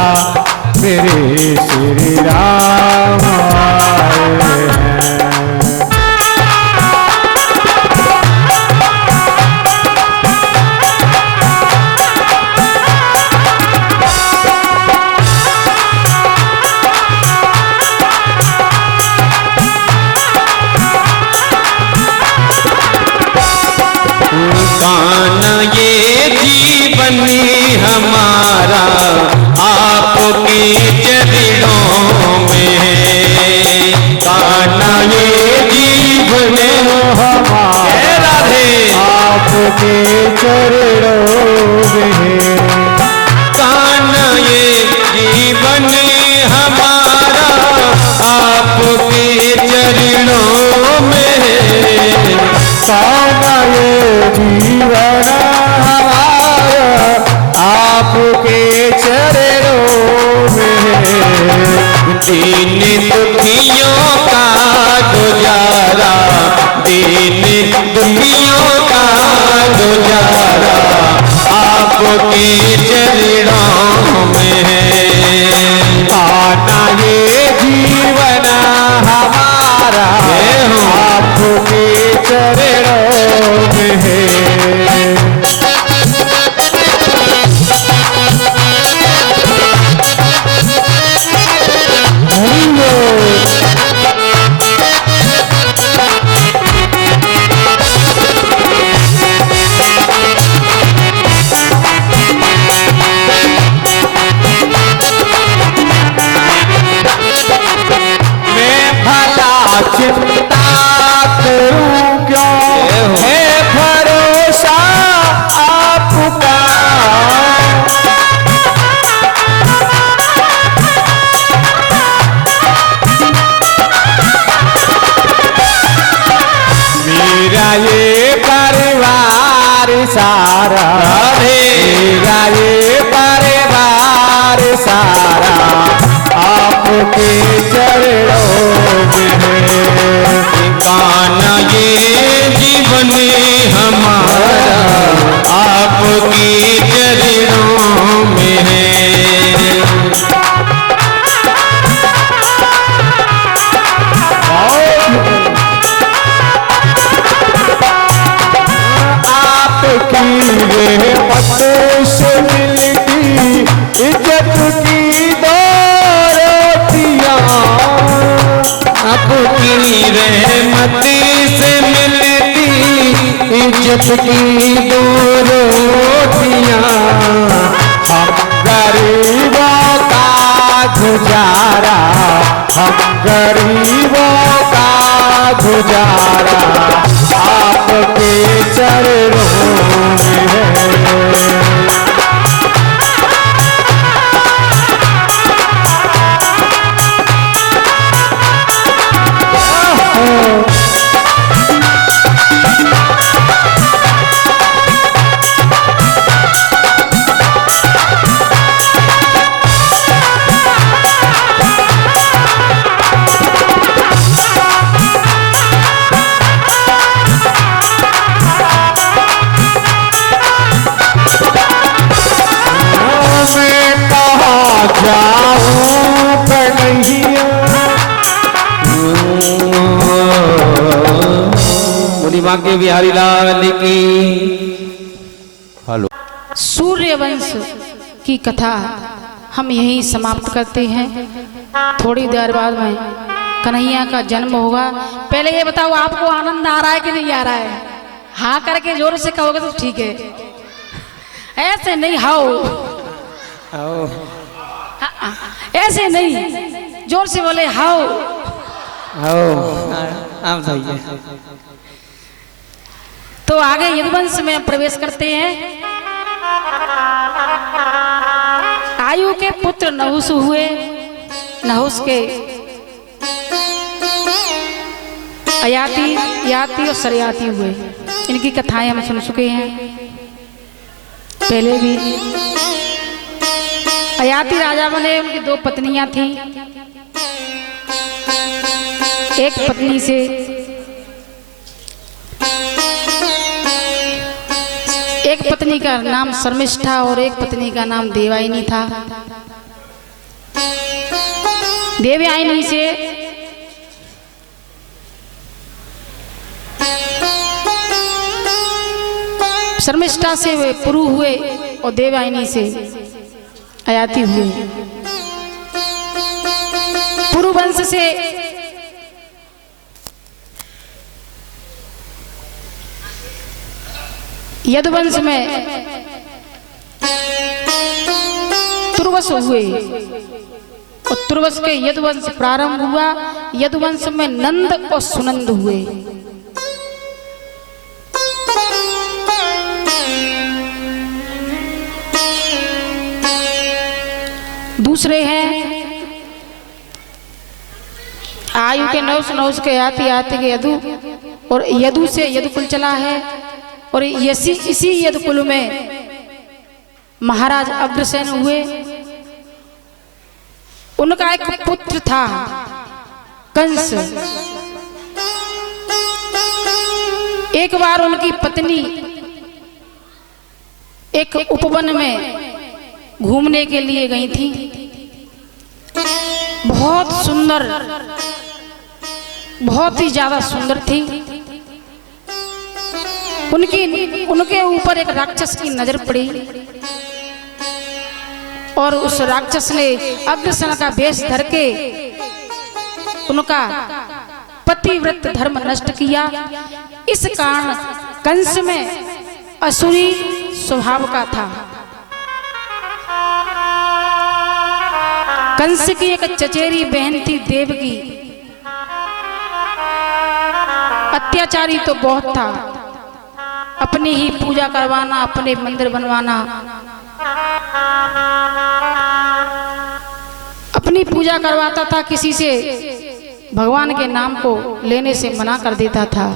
मेरे श्री राम आए हैं। कान्हा ये जीवन हमारा आपके चरणों में है। कान्हा ये जीवन हमारा राधे आपके चरणों में है। कान्हा ये जीवन हमारा आपके चरणों में है। कान्हा ये जीवन हमारा आपके चरणों में है। दीन दुखियों का गुजारा, दीन दुखियों का गुजारा आपके चरणों में है। कान्हा ये जीवन हमारा आपके चरणों में है। मैं भला चिंता करूं क्यों, है भरोसा आपका। मेरा ये परिवार सारा, मेरा ये परिवार सारा आपके चरणों में है। कान्हा ये जीवन हमारा आपके चरणों में है। आपकी रहमत से मिलती इज्जत की दौलतियाँ, रहमती से मिलती इज्जत की दो रोटियां, हम गरीबों का गुजारा, हम गरीबों का गुजारा आपके चरणों में है। बांके बिहारी लाल की। हेलो। सूर्यवंश की कथा हम यहीं समाप्त करते हैं। थोड़ी देर बाद में कन्हैया का जन्म होगा। पहले ये बताओ आपको आनंद आ रहा है कि नहीं आ रहा है? हाँ करके जोर से कहोगे तो ठीक है, ऐसे नहीं हाओ ऐसे नहीं, जोर से बोले हाओ। आप सही है। तो आगे यदुवंश में प्रवेश करते हैं। आयु के पुत्र नहुस हुए। नहुस के अयाति, याति और सरयाति हुए। इनकी कथाएं हम सुन चुके हैं पहले भी। अयाति राजा बने, उनकी दो पत्नियां थीं। एक पत्नी से एक पत्नी का नाम शर्मिष्ठा और एक पत्नी का नाम देवयानी था। देवयानी से शर्मिष्ठा से वे पुरु हुए और देवयानी से अयाति हुए। पुरु वंश से यदुवंश में तुर्वस हुए और तुर्वस के यदुवंश प्रारंभ हुआ। यदुवंश में नंद और सुनंद हुए। दूसरे हैं आयु के नहुस, नहुस के याति, याति के यदु और यदु से यदुकुल चला है। और इसी यदुकुल में महाराज अग्रसेन हुए। उनका एक पुत्र था कंस। एक बार उनकी पत्नी एक उपवन में घूमने के लिए गई थी। बहुत सुंदर, बहुत ही ज्यादा सुंदर थी। उनके ऊपर एक राक्षस की नजर पड़ी और उस राक्षस ने अग्रसेन का वेश धर के उनका पतिव्रत धर्म नष्ट किया। इस कारण कंस में असुरी स्वभाव का था। कंस की एक चचेरी बहन थी देवकी। अत्याचारी तो बहुत था। अपनी ही पूजा करवाना, अपने मंदिर बनवाना, अपनी पूजा करवाता था। किसी से भगवान के नाम को लेने से मना कर देता था।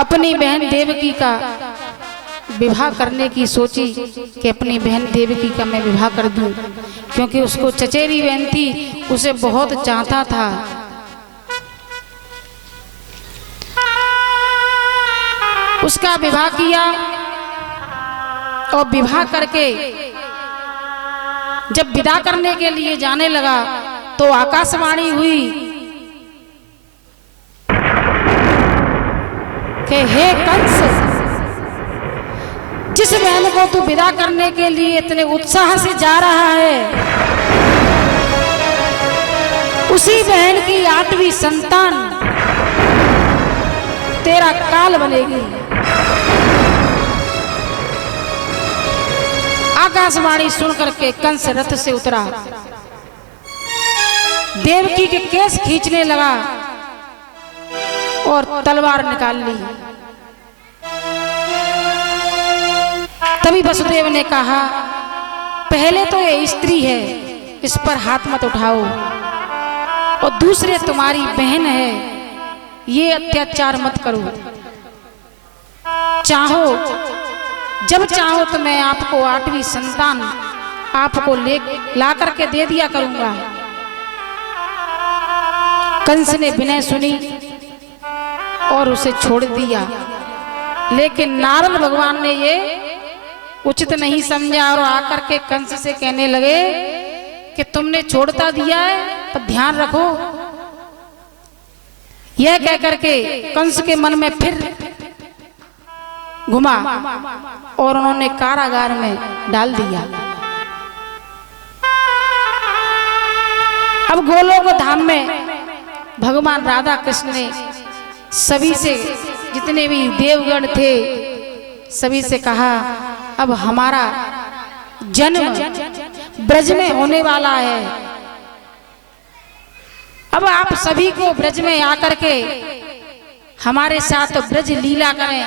अपनी बहन देवकी का विवाह करने की सोची कि अपनी बहन देवकी का मैं विवाह कर दूं, क्योंकि उसको चचेरी बहन थी, उसे बहुत चाहता था। उसका विवाह किया और विवाह करके जब विदा करने के लिए जाने लगा तो आकाशवाणी हुई कि हे कंस, जिस बहन को तू विदा करने के लिए इतने उत्साह से जा रहा है, उसी बहन की 8वीं संतान तेरा काल बनेगी। आकाशवाणी सुन करके कंस रथ से उतरा, देवकी के केस खींचने लगा और तलवार निकाल ली। तभी वसुदेव ने कहा, पहले तो ये स्त्री है, इस पर हाथ मत उठाओ, और दूसरे तुम्हारी बहन है, ये अत्याचार मत करो। चाहो, जब चाहो तो मैं आपको 8वीं संतान आपको ला करके दे दिया करूंगा। कंस ने विनय सुनी और उसे छोड़ दिया, लेकिन नारद भगवान ने ये उचित नहीं समझा और आकर के कंस से कहने लगे कि तुमने छोड़ता दिया है, पर ध्यान रखो। यह कहकर के कंस के मन में फिर घुमा और उन्होंने कारागार में डाल दिया। अब गोलोक धाम में भगवान राधा कृष्ण ने सभी से, जितने भी देवगण थे, सभी से कहा, अब हमारा जन्म ब्रज में होने वाला है। अब आप सभी को ब्रज में आकर के हमारे साथ ब्रज लीला करें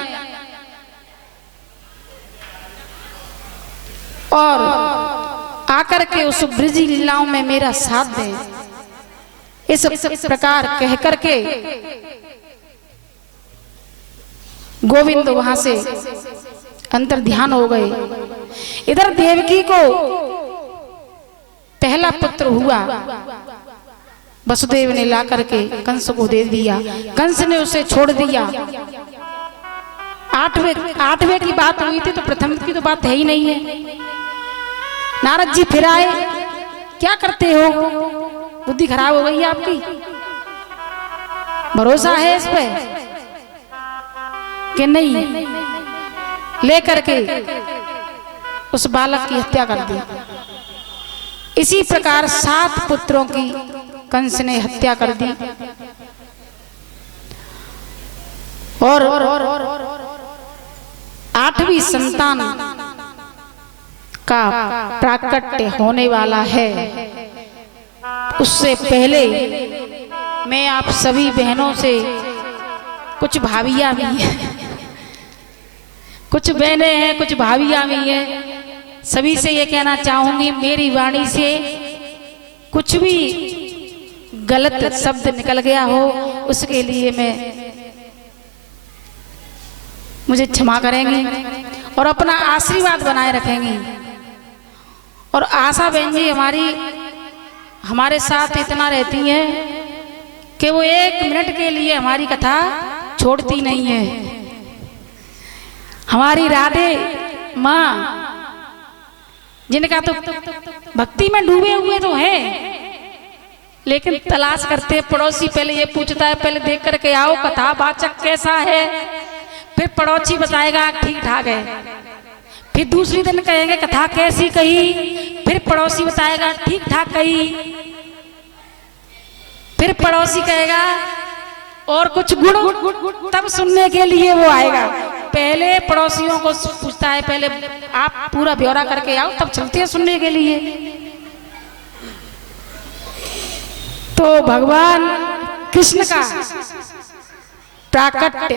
और आकर के उस ब्रज लीलाओं में मेरा साथ दें। इस प्रकार कह करके गोविंद वहां से अंतर ध्यान हो गए। इधर देवकी को पहला पुत्र हुआ, वसुदेव ने ला करके कंस को दे दिया, कंस ने उसे छोड़ दिया। 8वें की बात हुई थी, तो प्रथम की तो बात है ही नहीं है। नारद जी फिर आए, क्या करते हो, बुद्धि खराब हो गई आपकी, भरोसा है इस पे कि नहीं? लेकर के उस बालक की हत्या कर दी। इसी प्रकार 7 पुत्रों की कंस ने हत्या कर दी और 8वीं संतान का प्राकट्य होने वाला है। उससे पहले मैं आप सभी बहनों से, कुछ भाभियां भी हैं, कुछ बहनें हैं, कुछ भाभियां भी हैं, सभी से ये कहना चाहूंगी, मेरी वाणी से कुछ भी गलत शब्द निकल गया हो, उसके लिए मुझे क्षमा करेंगी और अपना आशीर्वाद बनाए रखेंगी। और आशा बहन जी हमारे साथ इतना रहती हैं कि वो 1 मिनट के लिए हमारी कथा छोड़ती नहीं है। हमारी राधे माँ, जिनका तो भक्ति में डूबे हुए तो हैं, लेकिन तलाश करते पड़ोसी पहले ये पूछता है, पहले देख करके आओ कथा वाचक कैसा है, फिर पड़ोसी बताएगा ठीक ठाक है, फिर दूसरी दिन कहेंगे कथा कैसी कही, फिर पड़ोसी बताएगा ठीक ठाक कही, फिर पड़ोसी कहेगा और कुछ गुण, तब सुनने के लिए वो आएगा। पहले पड़ोसियों को पूछता है, पहले आप पूरा ब्यौरा करके आओ, तब चलते हैं सुनने के लिए। तो भगवान कृष्ण का प्राकट्य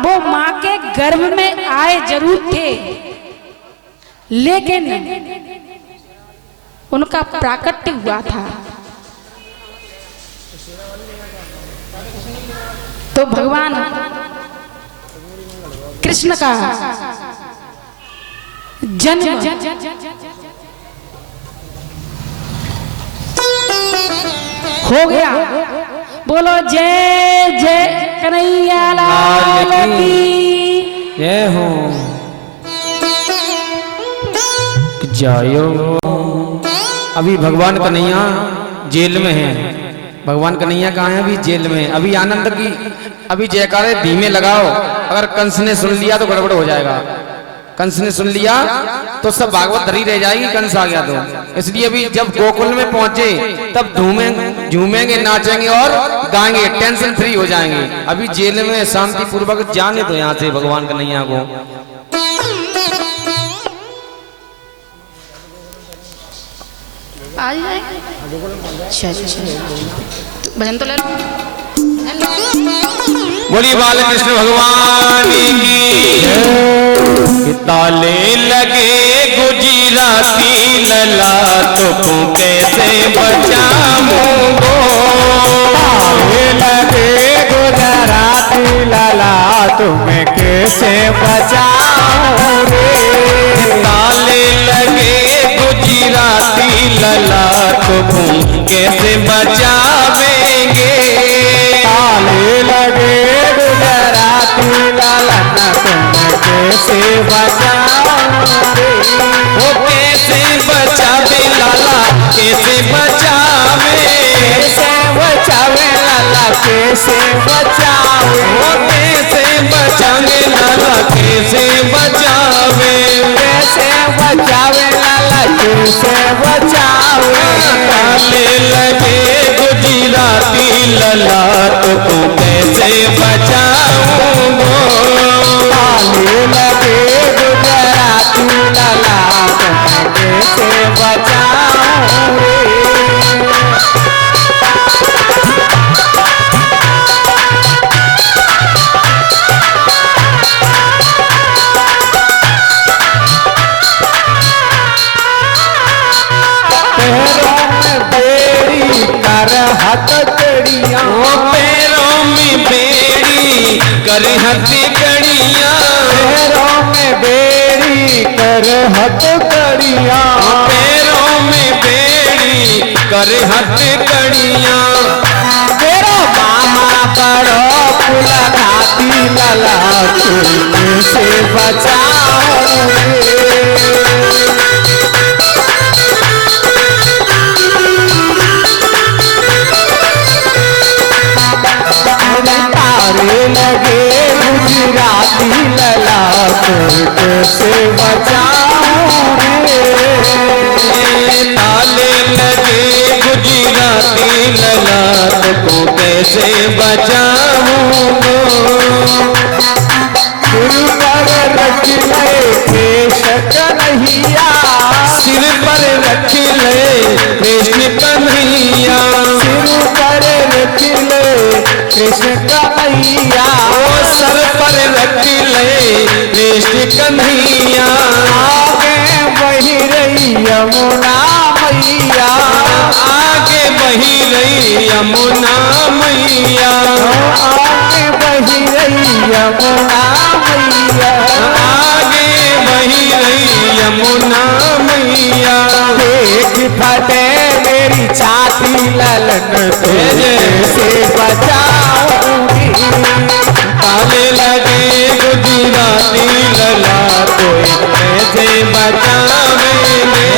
वो मां के गर्भ में आए जरूर थे, लेकिन उनका प्राकट्य हुआ था। तो भगवान कृष्ण का जन्म हो गया। बोलो जय जय कन्हैया लाल की जय हो। जायो। अभी भगवान कन्हैया जेल में हैं, भगवान कन्हैया कहाँ है? अभी जेल में। अभी आनंद की अभी जयकारे धीमे लगाओ। अगर कंस ने सुन लिया तो गड़बड़ हो जाएगा। कंस ने सुन लिया तो सब भागवत धरी रह जाएगी, कंस आ गया तो। इसलिए अभी जब गोकुल में पहुंचे तब झूमेंगे, नाचेंगे और गाएंगे, टेंशन फ्री हो जाएंगे। अभी जेल में शांति पूर्वक जाने दो यहाँ से भगवान कन्हैया को। आ जाएंगे। अच्छा भजन तो ले लो। बोली बाल कृष्ण भगवान की। ताले लगे गुजराती ललाट को कैसे बचाऊंगो। ताले लगे गुजराती ललाट में कैसे बचाओगे। ताले लगे गुजराती ललाट को कैसे बचावेंगे। ताले लगे गुजराती ललाट कैसे बचावे। वो कैसे बचावे लाला, कैसे बचावे। कैसे बचावे लाला, कैसे बचावे। वो कैसे बचावे लाला, कैसे बचावे। कैसे बचावे लाला, कैसे बचावे। ताले लगे गुजराती ललाट को कैसे बचाऊंगो। लगे गुजराती ललाट कैसे बचाऊंगे। पैरों में बेड़ी कर हथकड़ियाँ। पैरों में बेड़ी कर हथकड़ियाँ। पैरों में बेड़ी कर हथकड़ियाँ। पैरों में बेड़ी कर हथकड़ियाँ। तेरा मामा बड़ो फूल खाती ललाट कैसे बचाओगे। तारे लगे गुजराती ललाट कैसे बचाओगे। ताले लगे गुजराती ललाट को कैसे बचाऊंगो। सिर पर रख ले केश कन्हैया। सिर पर रख ले कृष्ण कन्हैया। सिर पर रख ले कृष्ण कन्हैया। ओ सर पर रख ले कृष्ण कन्हैया। आगे बही रही यमुना मैया। आगे बही रही यमुना मैया। आगे बही रही यमुना मैया। आगे बही रही यमुना मैया। देख फटे मेरी छाती ललन कैसे बचाऊंगी। ताले लगे गुजराती ललाट कैसे बचावेंगे।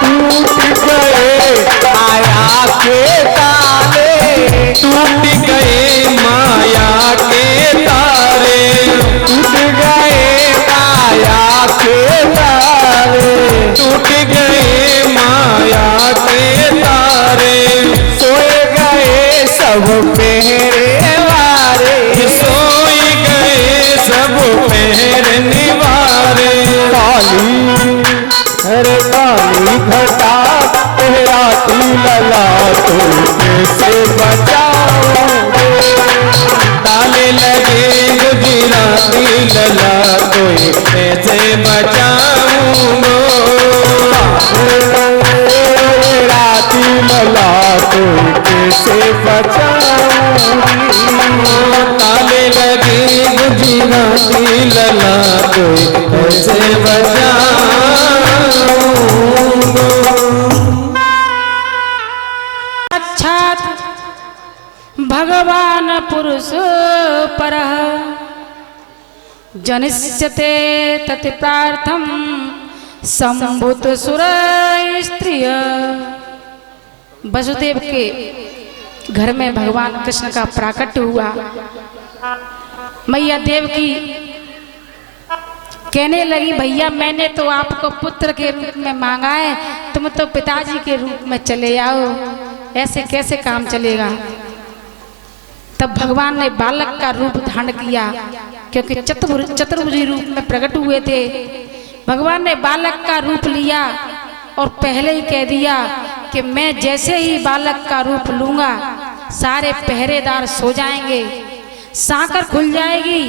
टूट गए माया के ताले। टूट गए माया के तारे। टूट गए माया के तारे। टूट गए माया के तारे। सोए गए सब पहरे वारे। सोए गए सब पहरे निवारे। काली अरे काली घटा तेराती ललाट कैसे बचाओगे। ताले लगे गुजराती ललाट कैसे बचाऊंगो। गुजराती ललाट कैसे बचाऊंगी। ताले लगे गुजराती ललाट कैसे बचाऊंगो। साक्षात भगवान पुरुष परः जनिष्यते तति प्रार्थम संभूत सुर स्त्रिय। वसुदेव के घर में भगवान कृष्ण का प्राकट्य हुआ। मैया देव की कहने लगी, भैया मैंने तो आपको पुत्र के रूप में मांगा है, तुम तो पिताजी के रूप में चले आओ, ऐसे कैसे काम चलेगा। तब भगवान ने बालक का रूप धारण किया, क्योंकि चतुर्भुजी रूप में प्रकट हुए थे। भगवान ने बालक का रूप लिया और पहले ही कह दिया कि मैं जैसे ही बालक का रूप लूंगा सारे पहरेदार सो जाएंगे, सांकर खुल जाएगी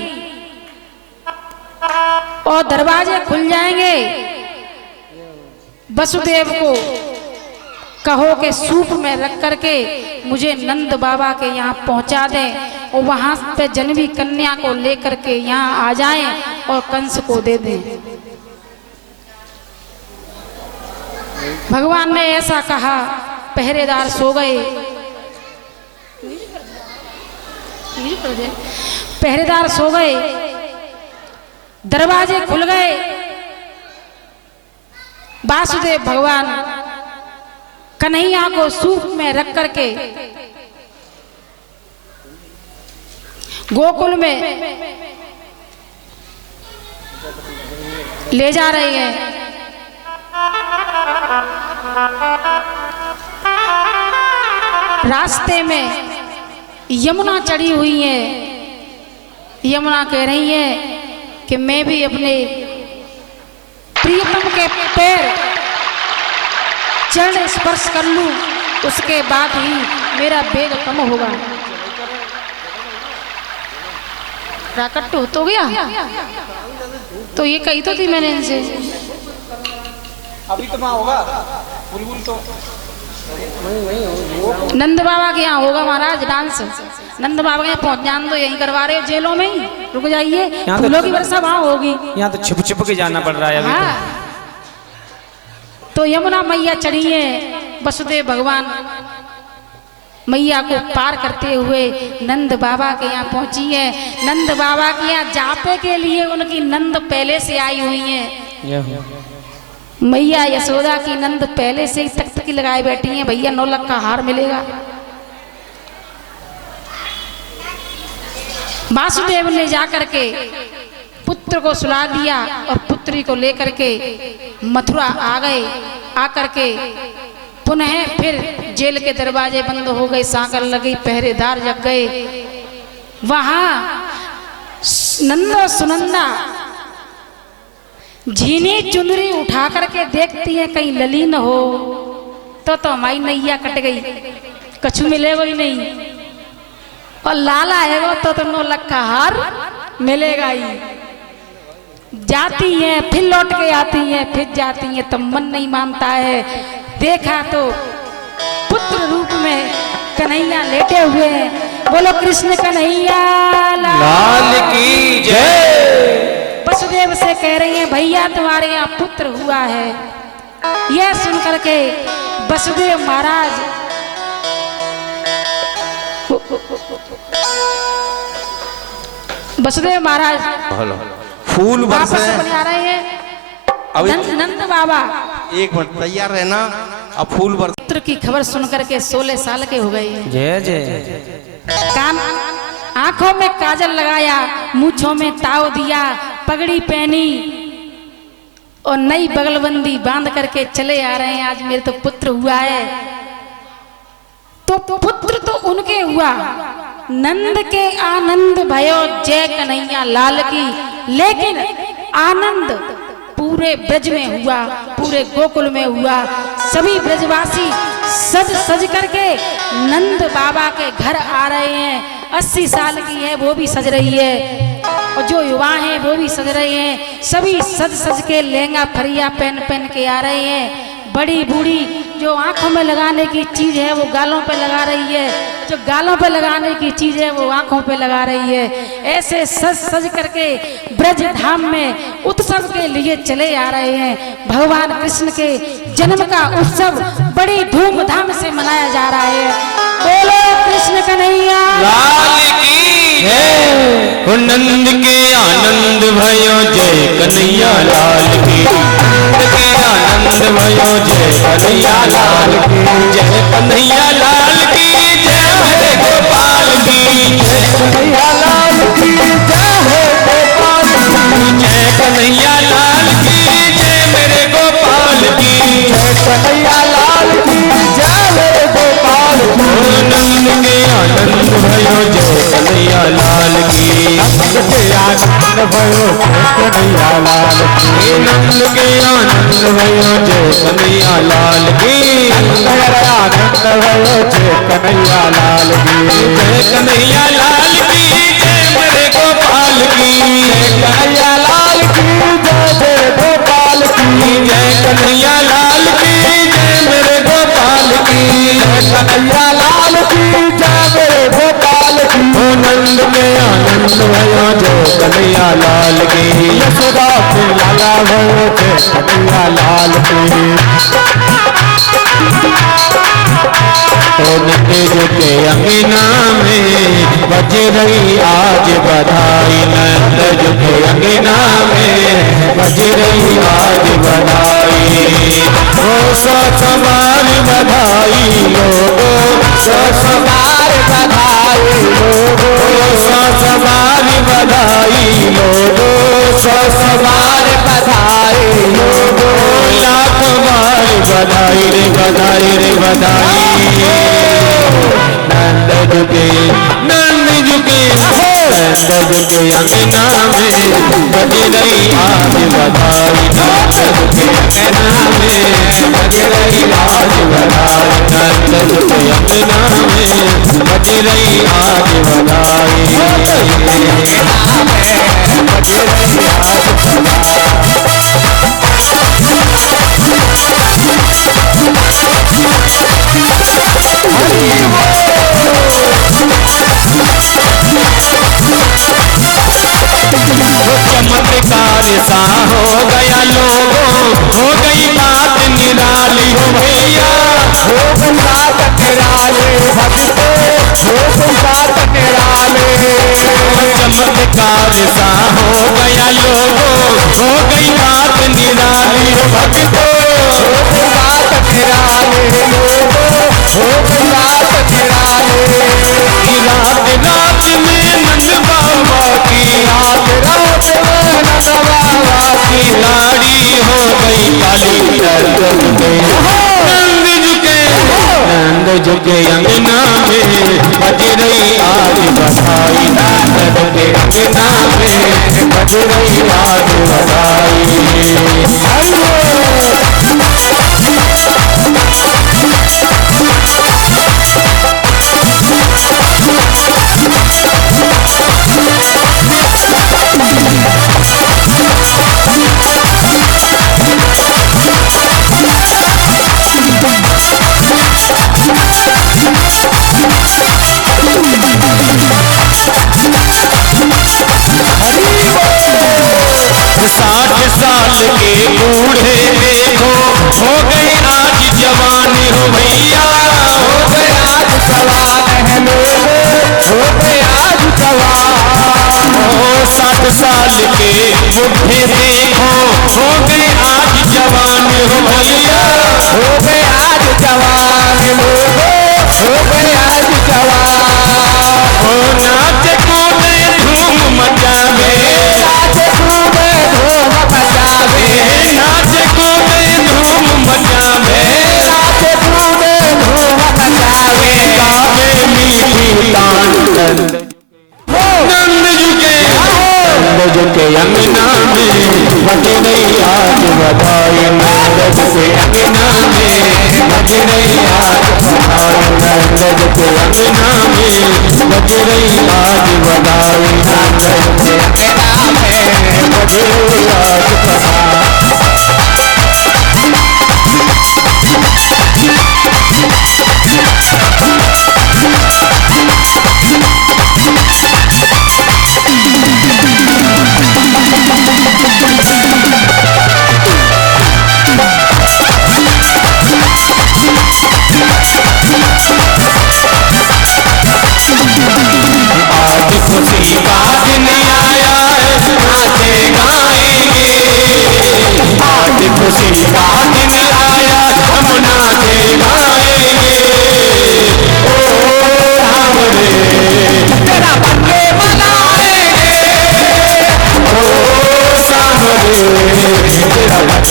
और दरवाजे खुल जाएंगे। वसुदेव को कहो कि सूप में रख करके मुझे नंद बाबा के यहाँ पहुंचा दें और वहां पे जन्मी कन्या को लेकर के यहाँ आ जाएं और कंस को दे दें। भगवान ने ऐसा कहा, पहरेदार सो गए। पहरेदार सो गए, दरवाजे खुल गए। वासुदेव भगवान कन्हैया को सूप में रख करके गोकुल में ले जा रहे हैं। रास्ते में यमुना चढ़ी हुई है। यमुना कह रही है कि मैं भी अपने प्रियतम के पैर चरण स्पर्श कर लूं, उसके बाद ही मेरा वेग कम होगा। प्राकट्य हो तो गया, तो ये कही तो थी मैंने इनसे। अभी तो वहाँ होगा बुलबुल तो नंद बाबा के यहाँ होगा महाराज डांस। नंद बाबा के यहाँ पहुँच जान दो, यहीं करवा रहे हो जेलों में ही, रुक जाइए, फूलों की वर्षा वहाँ होगी। यहाँ तो छिप छिप के जाना पड़ रहा है अभी। हाँ तो यमुना मैया चढ़ी है। वसुदेव भगवान मैया को पार करते हुए नंद बाबा के यहाँ पहुंची है। नंद बाबा के यहाँ जापे के लिए उनकी नंद पहले से आई हुई है। मैया यशोदा की नंद पहले से ही तख्तकी लगाए बैठी हैं, भैया 9 लाख का हार मिलेगा। वासुदेव ने जाकर के पुत्र को सुला दिया और पुत्री को लेकर के मथुरा आ गए। आकर के पुनः फिर जेल के दरवाजे बंद हो गए, सांकर लगी, पहरेदार जग गए। वहां नंदा सुनंदा झीनी चुनरी उठा करके देखती है कहीं लली न हो, तो हमारी नैया कट गई, कछु मिलेगा ही नहीं। और लाला है वो तो 9 लाख का हार मिलेगा ही। जाती हैं, फिर लौट के आती हैं, फिर जाती हैं, तो मन नहीं मानता है। देखा तो पुत्र रूप में कन्हैया लेटे हुए हैं। बोलो कृष्ण कन्हैया लाल की जय। वसुदेव से कह रही है, भैया तुम्हारे यहाँ पुत्र हुआ है। यह सुनकर के वसुदेव महाराज फूल बरसे आ रहे हैं। नंद बाबा एक मिनट तैयार रहना। अब फूल बरस पुत्र की खबर सुनकर के 16 साल के हो गए। जय जय। कान आंखों में काजल लगाया, मूंछों में ताव दिया, पगड़ी पहनी और नई बगलबंदी बांध करके चले आ रहे हैं। आज मेरे तो पुत्र हुआ है। तो पुत्र तो उनके हुआ, नंद के आनंद भयो जय कन्हैया लाल की। लेकिन आनंद पूरे ब्रज में हुआ, पूरे गोकुल में हुआ। सभी ब्रजवासी सज सज करके नंद बाबा के घर आ रहे हैं। 80 साल की है वो भी सज रही है, और जो युवा हैं वो भी सज रहे हैं। सभी सज सज के लहंगा फरिया पहन पहन के आ रहे हैं। बड़ी बूढ़ी जो आंखों में लगाने की चीज है वो गालों पे लगा रही है, जो गालों पे लगाने की चीज है वो आंखों पे लगा रही है। ऐसे सज सज करके ब्रज धाम में उत्सव के लिए चले आ रहे हैं। भगवान कृष्ण के जन्म का उत्सव बड़ी धूमधाम से मनाया जा रहा है। बोलो कृष्ण कन्हैया लाल की ओ नंद के आनंद भयो जय कन्हैया लाल की, नंद के आनंद भयो जय कन्हैया लाल की, जय कन्हैया लाल की जय मेरे गोपाल की, जय कन्हैया लाल की जय हो गोपाल की, जय कन्हैया लाल की जय मेरे गोपाल की, जय कन्हैया लाल की जय मेरे गोपाल की। नंद के आनंद भयो जय कन्हैया लाल की, नंद के आनंद भयो जय कन्हैया लाल की, नंद के आनंद भयो जय कन्हैया लाल की, आनंद भयो जय कन्हैया लाल की, जय कन्हैया लाल की जय मेरे गोपाल की, जय कन्हैया लाल की जय गोपाल की, जय कन्हैया लाल की जय मेरे गोपाल की, जय कन्हैया लाल की जय मेरे गोपाल की। ओ नंद में आनंद भयो जय कन्हैया लाल की, यशोदा के लाला भयो जय कन्हैया लाल की। तो नितेज के अंगना में बज रही आज बधाई, नंद के अंगना में बज रही आज बधाई, ओ सवार बधाई लोगो, सवार बधाई लोगो, सवार बधाई लोगो, सवार बधाई लोगो, लाख बार बधाई रे बधाई रे बधाई। नंद जुगे नंद जुगे नंद जुगे अंगना में बज रही आज बधाई, नंद जुगे अंगना में बज रही आज बधाई, नंद जुगे अंगना में बज रही आज बधाई, बज रही आज बधाई। चमत्कार सा हो गया लोगों, हो गई बात निराली हो भैया, हो गई बात निराली भक्तो, हो गई बात निराली। चमत्कार सा हो गया लोगों, हो गई बात निराली हो भक्तो, हो गई बात निराली लोगों, हो गई बात निराली। रात रात में नंद बाबा की, रात रात में नंद बाबा की लाड़ी हो गई काली, नंद झुके नंद झुके अंगना में बज रही आज बधाई, नंद झुके अंगना में बज रही आज बधाई। साठ साल के बूढ़े देखो हो गए आज जवान हो भैया, हो गए आज जवान है लोगो, हो गए आज जवान। हो 60 साल के बूढ़े देखो हो गए आज जवान हो भैया, हो गए आज जवान लोगो, हो गए आज जवान। हो नाच कूदे धूम मचावे, नाच कूदे धूम मचावे, नाच कूदे धूम मचावे, नाच कूदे धूम मचावे। गावे मीठी तान नंद झुके अंगना में बज रही आज बधाई, नंद झुके अंगना में बज रही आज बधाई, नंद झुके अंगना में बज रही आज बधाई, नंद झुके अंगना में बज रही आज बधाई। आज खुशी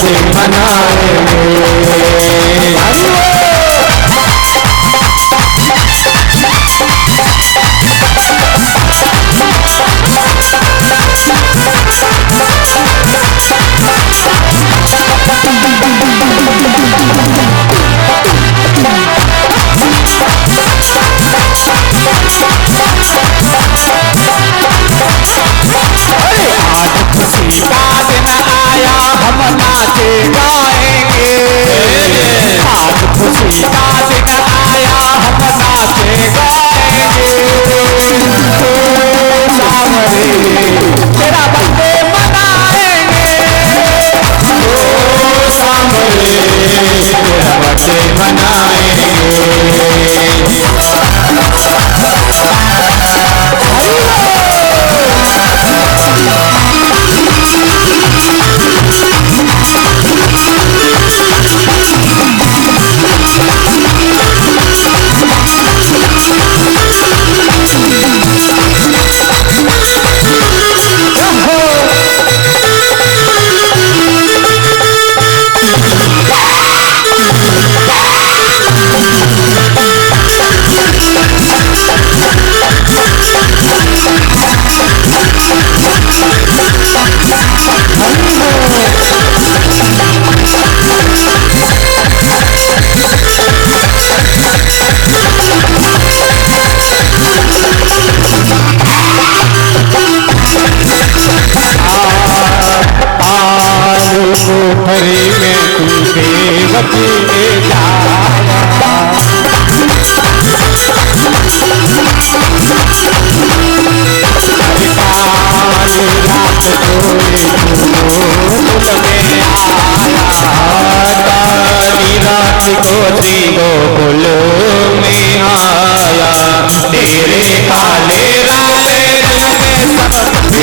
बर्थडे मनाएंगे। आज खुशी का दिन आया, हम नाचे गाएंगे। आज खुशी का दिन आया, हम नाचे गाएंगे। ओ सावरे तेरा बर्थडे मनाएंगे। ओ सावरे तेरा बर्थडे मनाएंगे। कोठरी में तू देवती ले जाया, काली रात कोई गोकुल में आया। काली रात को श्री गोकुल में आया। तेरे काले राले रंग में सब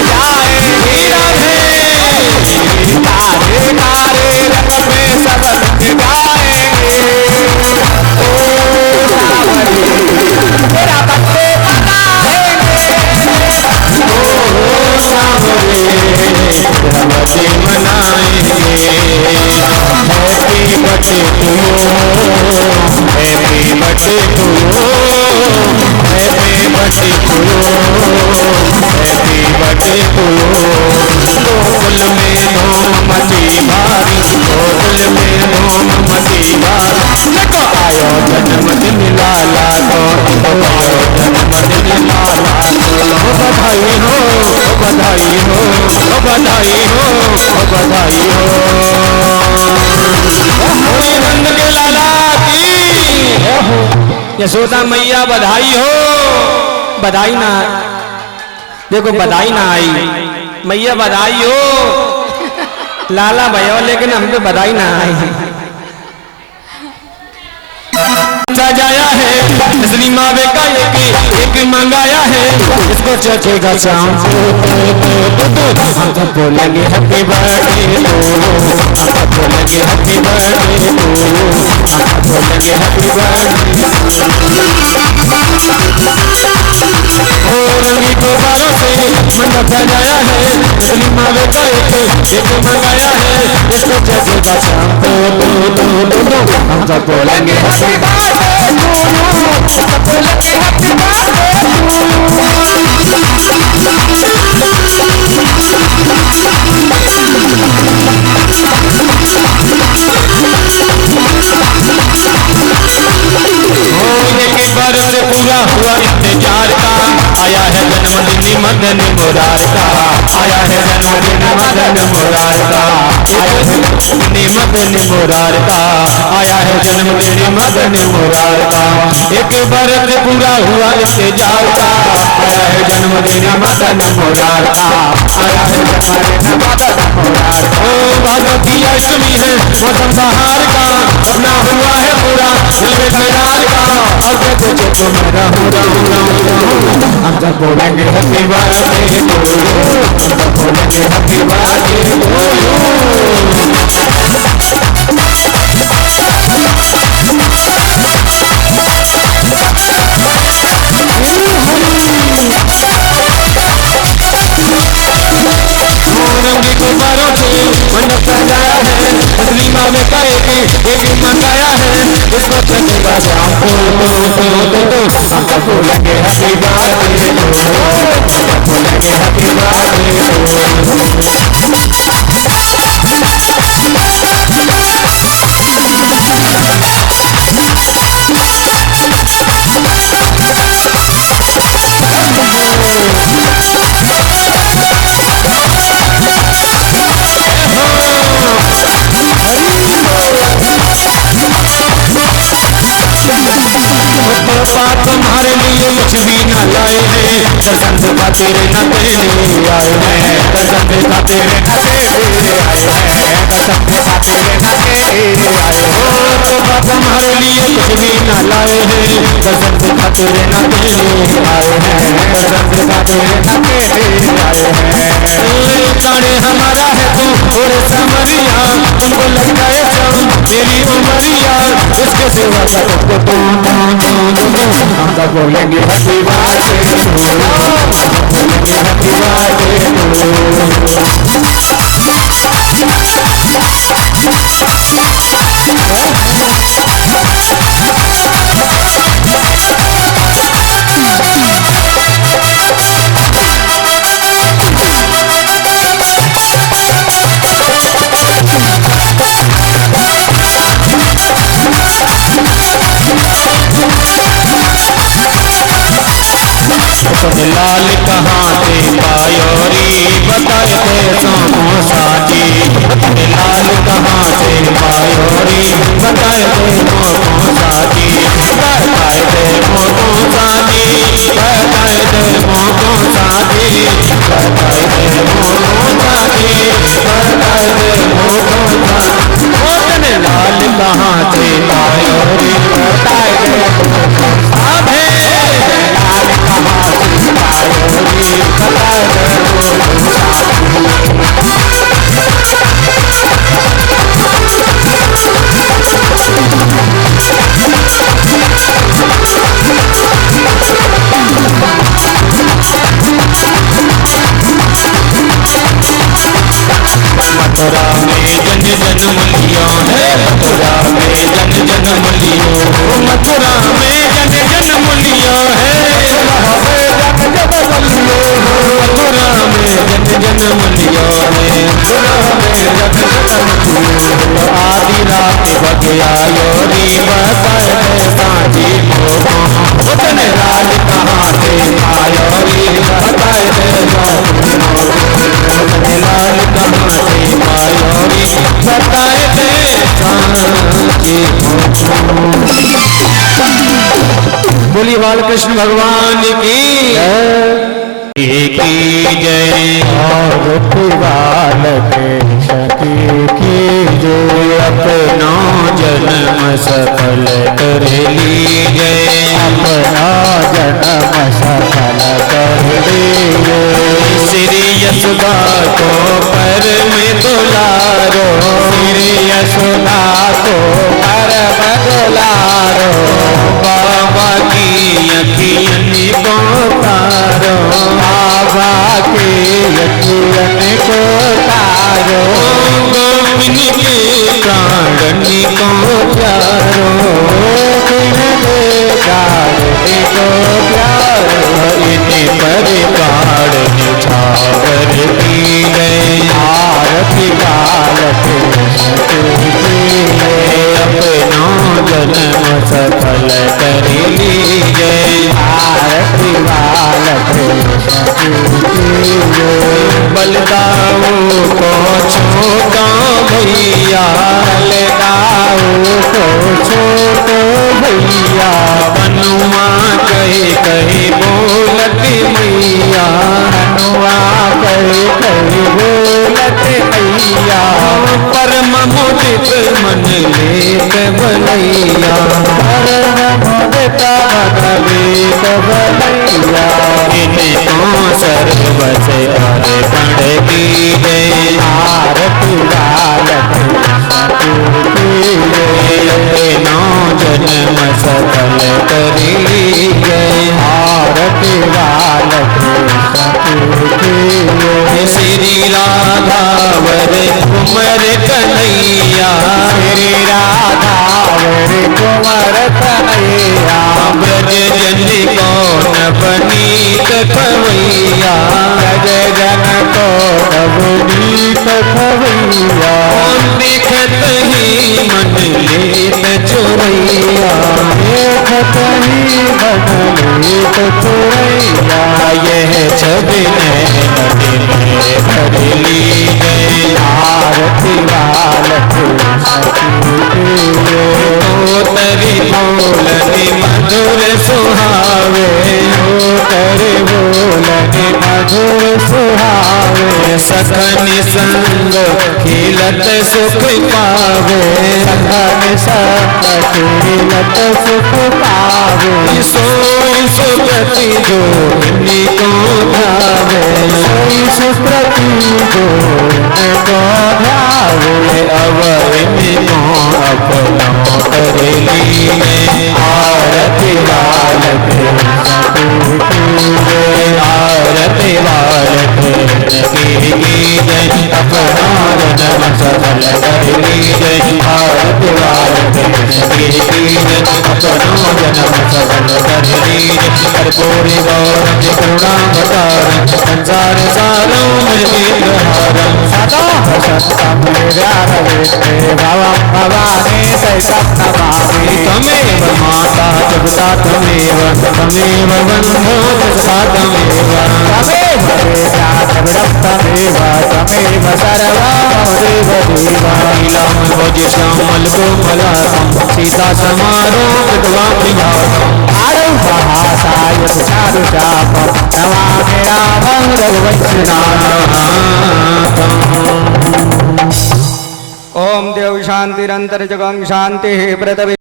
जाए हीरा है। काले काले रंग में सब गाएंगे। ओ सावरे तेरा बर्थडे मनाएंगे। ओ सावरे तेरा बर्थडे मनाएंगे। Happy birthday to you, happy birthday to you, happy birthday to you, happy birthday to you. Gokul में धूम मची भारी, गोकुल में धूम मची भारी। देखो आयो जन्मदिन लाला को, आयो जन्मदिन लाला को। बधाई हो, बधाई हो, बधाई हो, बधाई हो। होली नंद के लाला की, यशोदा मैया बधाई हो। बधाई ना, देखो बधाई ना आई, मैया बधाई हो। लाला भयो लेकिन हम पे बधाई ना आई। सजाया है श्री मावे का एक मंगाया है। इसको चखेगा शाम हम तो बोलेंगे हैप्पी बर्थडे टू, हम तो बोलेंगे हैप्पी बर्थडे टू, हम तो बोलेंगे हैप्पी बर्थडे। रंगी गुब्बारों से मंडप सजाया है। श्री मावे का एक मंगाया है। इसको चखेगा शाम हम तो बोलेंगे हैप्पी बर्थडे टू, हम तो बोलेंगे हैप्पी बर्थडे एक बार से पूरा हुआ इंतजार का। आया है जन्मदिन मदन मुरार का, आया है जन्मदिन मदन मुरार का, आया है जन्मदिन मदन मुरार का, आया है जन्मदिन मदन मुरार का। एक बार से पूरा हुआ इंतजार का। आया है जन्मदिन मदन मुरार का, आया है जन्मदिन मदन मुरार का। ओ भादों की अष्टमी है, मौसम बहार का, अपना हुआ है पूरा दिल में करार का। और देखो देखो मेरा हम सब बोलेंगे हैप्पी बर्थडे टू यू, हम सब बोलेंगे हैप्पी बर्थडे टू यू। रंगी को बारों से मंडप सजाया है, असली माँ में का एक मंगाया है, इसको चलेगा शाम को हम सबको लगे हैप्पी बर्थडे सबको लगे हैप्पी बर्थडे। तुम्हारे लिए कुछ भी न लाए हैं, दर्शन से खातिर न देने आए हैं, दर्शन से खातिर न देने आए हैं, दर्शन से खातिर न देने आए हो। तुम्हारे लिए कुछ भी न लाए हैं, दर्शन से खातिर न देने आए हैं, दर्शन से खातिर न देने आए हैं। ताड़े हमारा है तू और समरिया, तुमको लगता है सब मेरी उमरिया, इसके सिवा का तुमको हम सब बोलेंगे हैप्पी बर्थडे बोलेंगे हैप्पी बर्थडे। लाल कहाँ से पायोरी बताए थे समोसा जी, लाल कहाँ से पायोरी बताए थे समोसा जी, बताए थे समोसा जी, बताए थे समोसा जी, बताए थे समोसा जी, बताए थे समोसा। लाल कहाँ से पायोरी बताए थे मथुरा में जन जन्म लिया है, मथुरा में जन जन्म लियो, मथुरा में जन जन्म लिया है, मथुरा में जन जन्म लिया है, आधी रात बगिया योरी बताए सांची को उतने राज कहाँ से आयोरी बताए लाल कहाँ से आयोरी बताए थे सांची। बोलिए बालकृष्ण भगवान की जय और बालकृष्ण की जय। अपना जन्म सफल कर लीजिए, अपना जन्म सफल कर लीजिए, श्री यशोदा को पर में दुलारो, श्री यशोदा को पर में दुलारो, बाबा की अखियन को तारो, बाबा की अखियन को तारो, गोविंद के प्राणी को प्यारो, प्राणी को प्यारो, इन्हें पर प्राण निछावर की गए आरती बालकृष्ण की गए। अपना जन्म सफल कर लीजिए, आरती बालकृष्ण की गए। बलदाऊ को छोटा भैया, बलदाऊ को छोटो भैया, बनुआ कही कही बोलत मैया, बनुआ कही कही बोलत मैया, परम मुदित मन लेत बलैया, परम मुदित मन लेत बलैया, इनको सर्वस अर्पण की गए आरती बालकृष्ण की गए। नौ जन्म सफल कर गए आरती बालकृष्ण की गए। श्री राधा कुंवर कन्हैया ब्रज जन कौन बनीत खवैया ब्रज जन कौन बनीत खवैया देखत ही मन लेत चोरैया देखत ही मन लेत चोरैया यह छवि भरली गए आरती वाल तरी बोलने मधुर सुहावे तरी बोलने मधुर सुहावे सखन संग खिलत सुख पावे सखन संग खिलत सुख पावे सोई सुप्रति जो को ध्यावे सोई सुप्रति जो को ध्यावे अवर अपना करेली आरती वाल आरती वाल अपना जन्म सफल करेली आरती वाल अपना जन्म सफल करेली कर्पूरी गौरम करुणा भटार संसार सारम हारम सदा सत्तम भवम भवानी सैतम नमामि तमेव माता जगता तमेव तमेव बन्धो जगता तमेव तमेव वेदा तमेव तमेव तमेव सर्वं देव देवा नीलम भोजश्यामल कोमलाकं सीता समारो कृत्वा प्रियाकं आरुहासाय तुषारुचापं नमामि रामं रघुवंशनाथं ओम देव शांतिरंतर जगं शांति पृथ्वी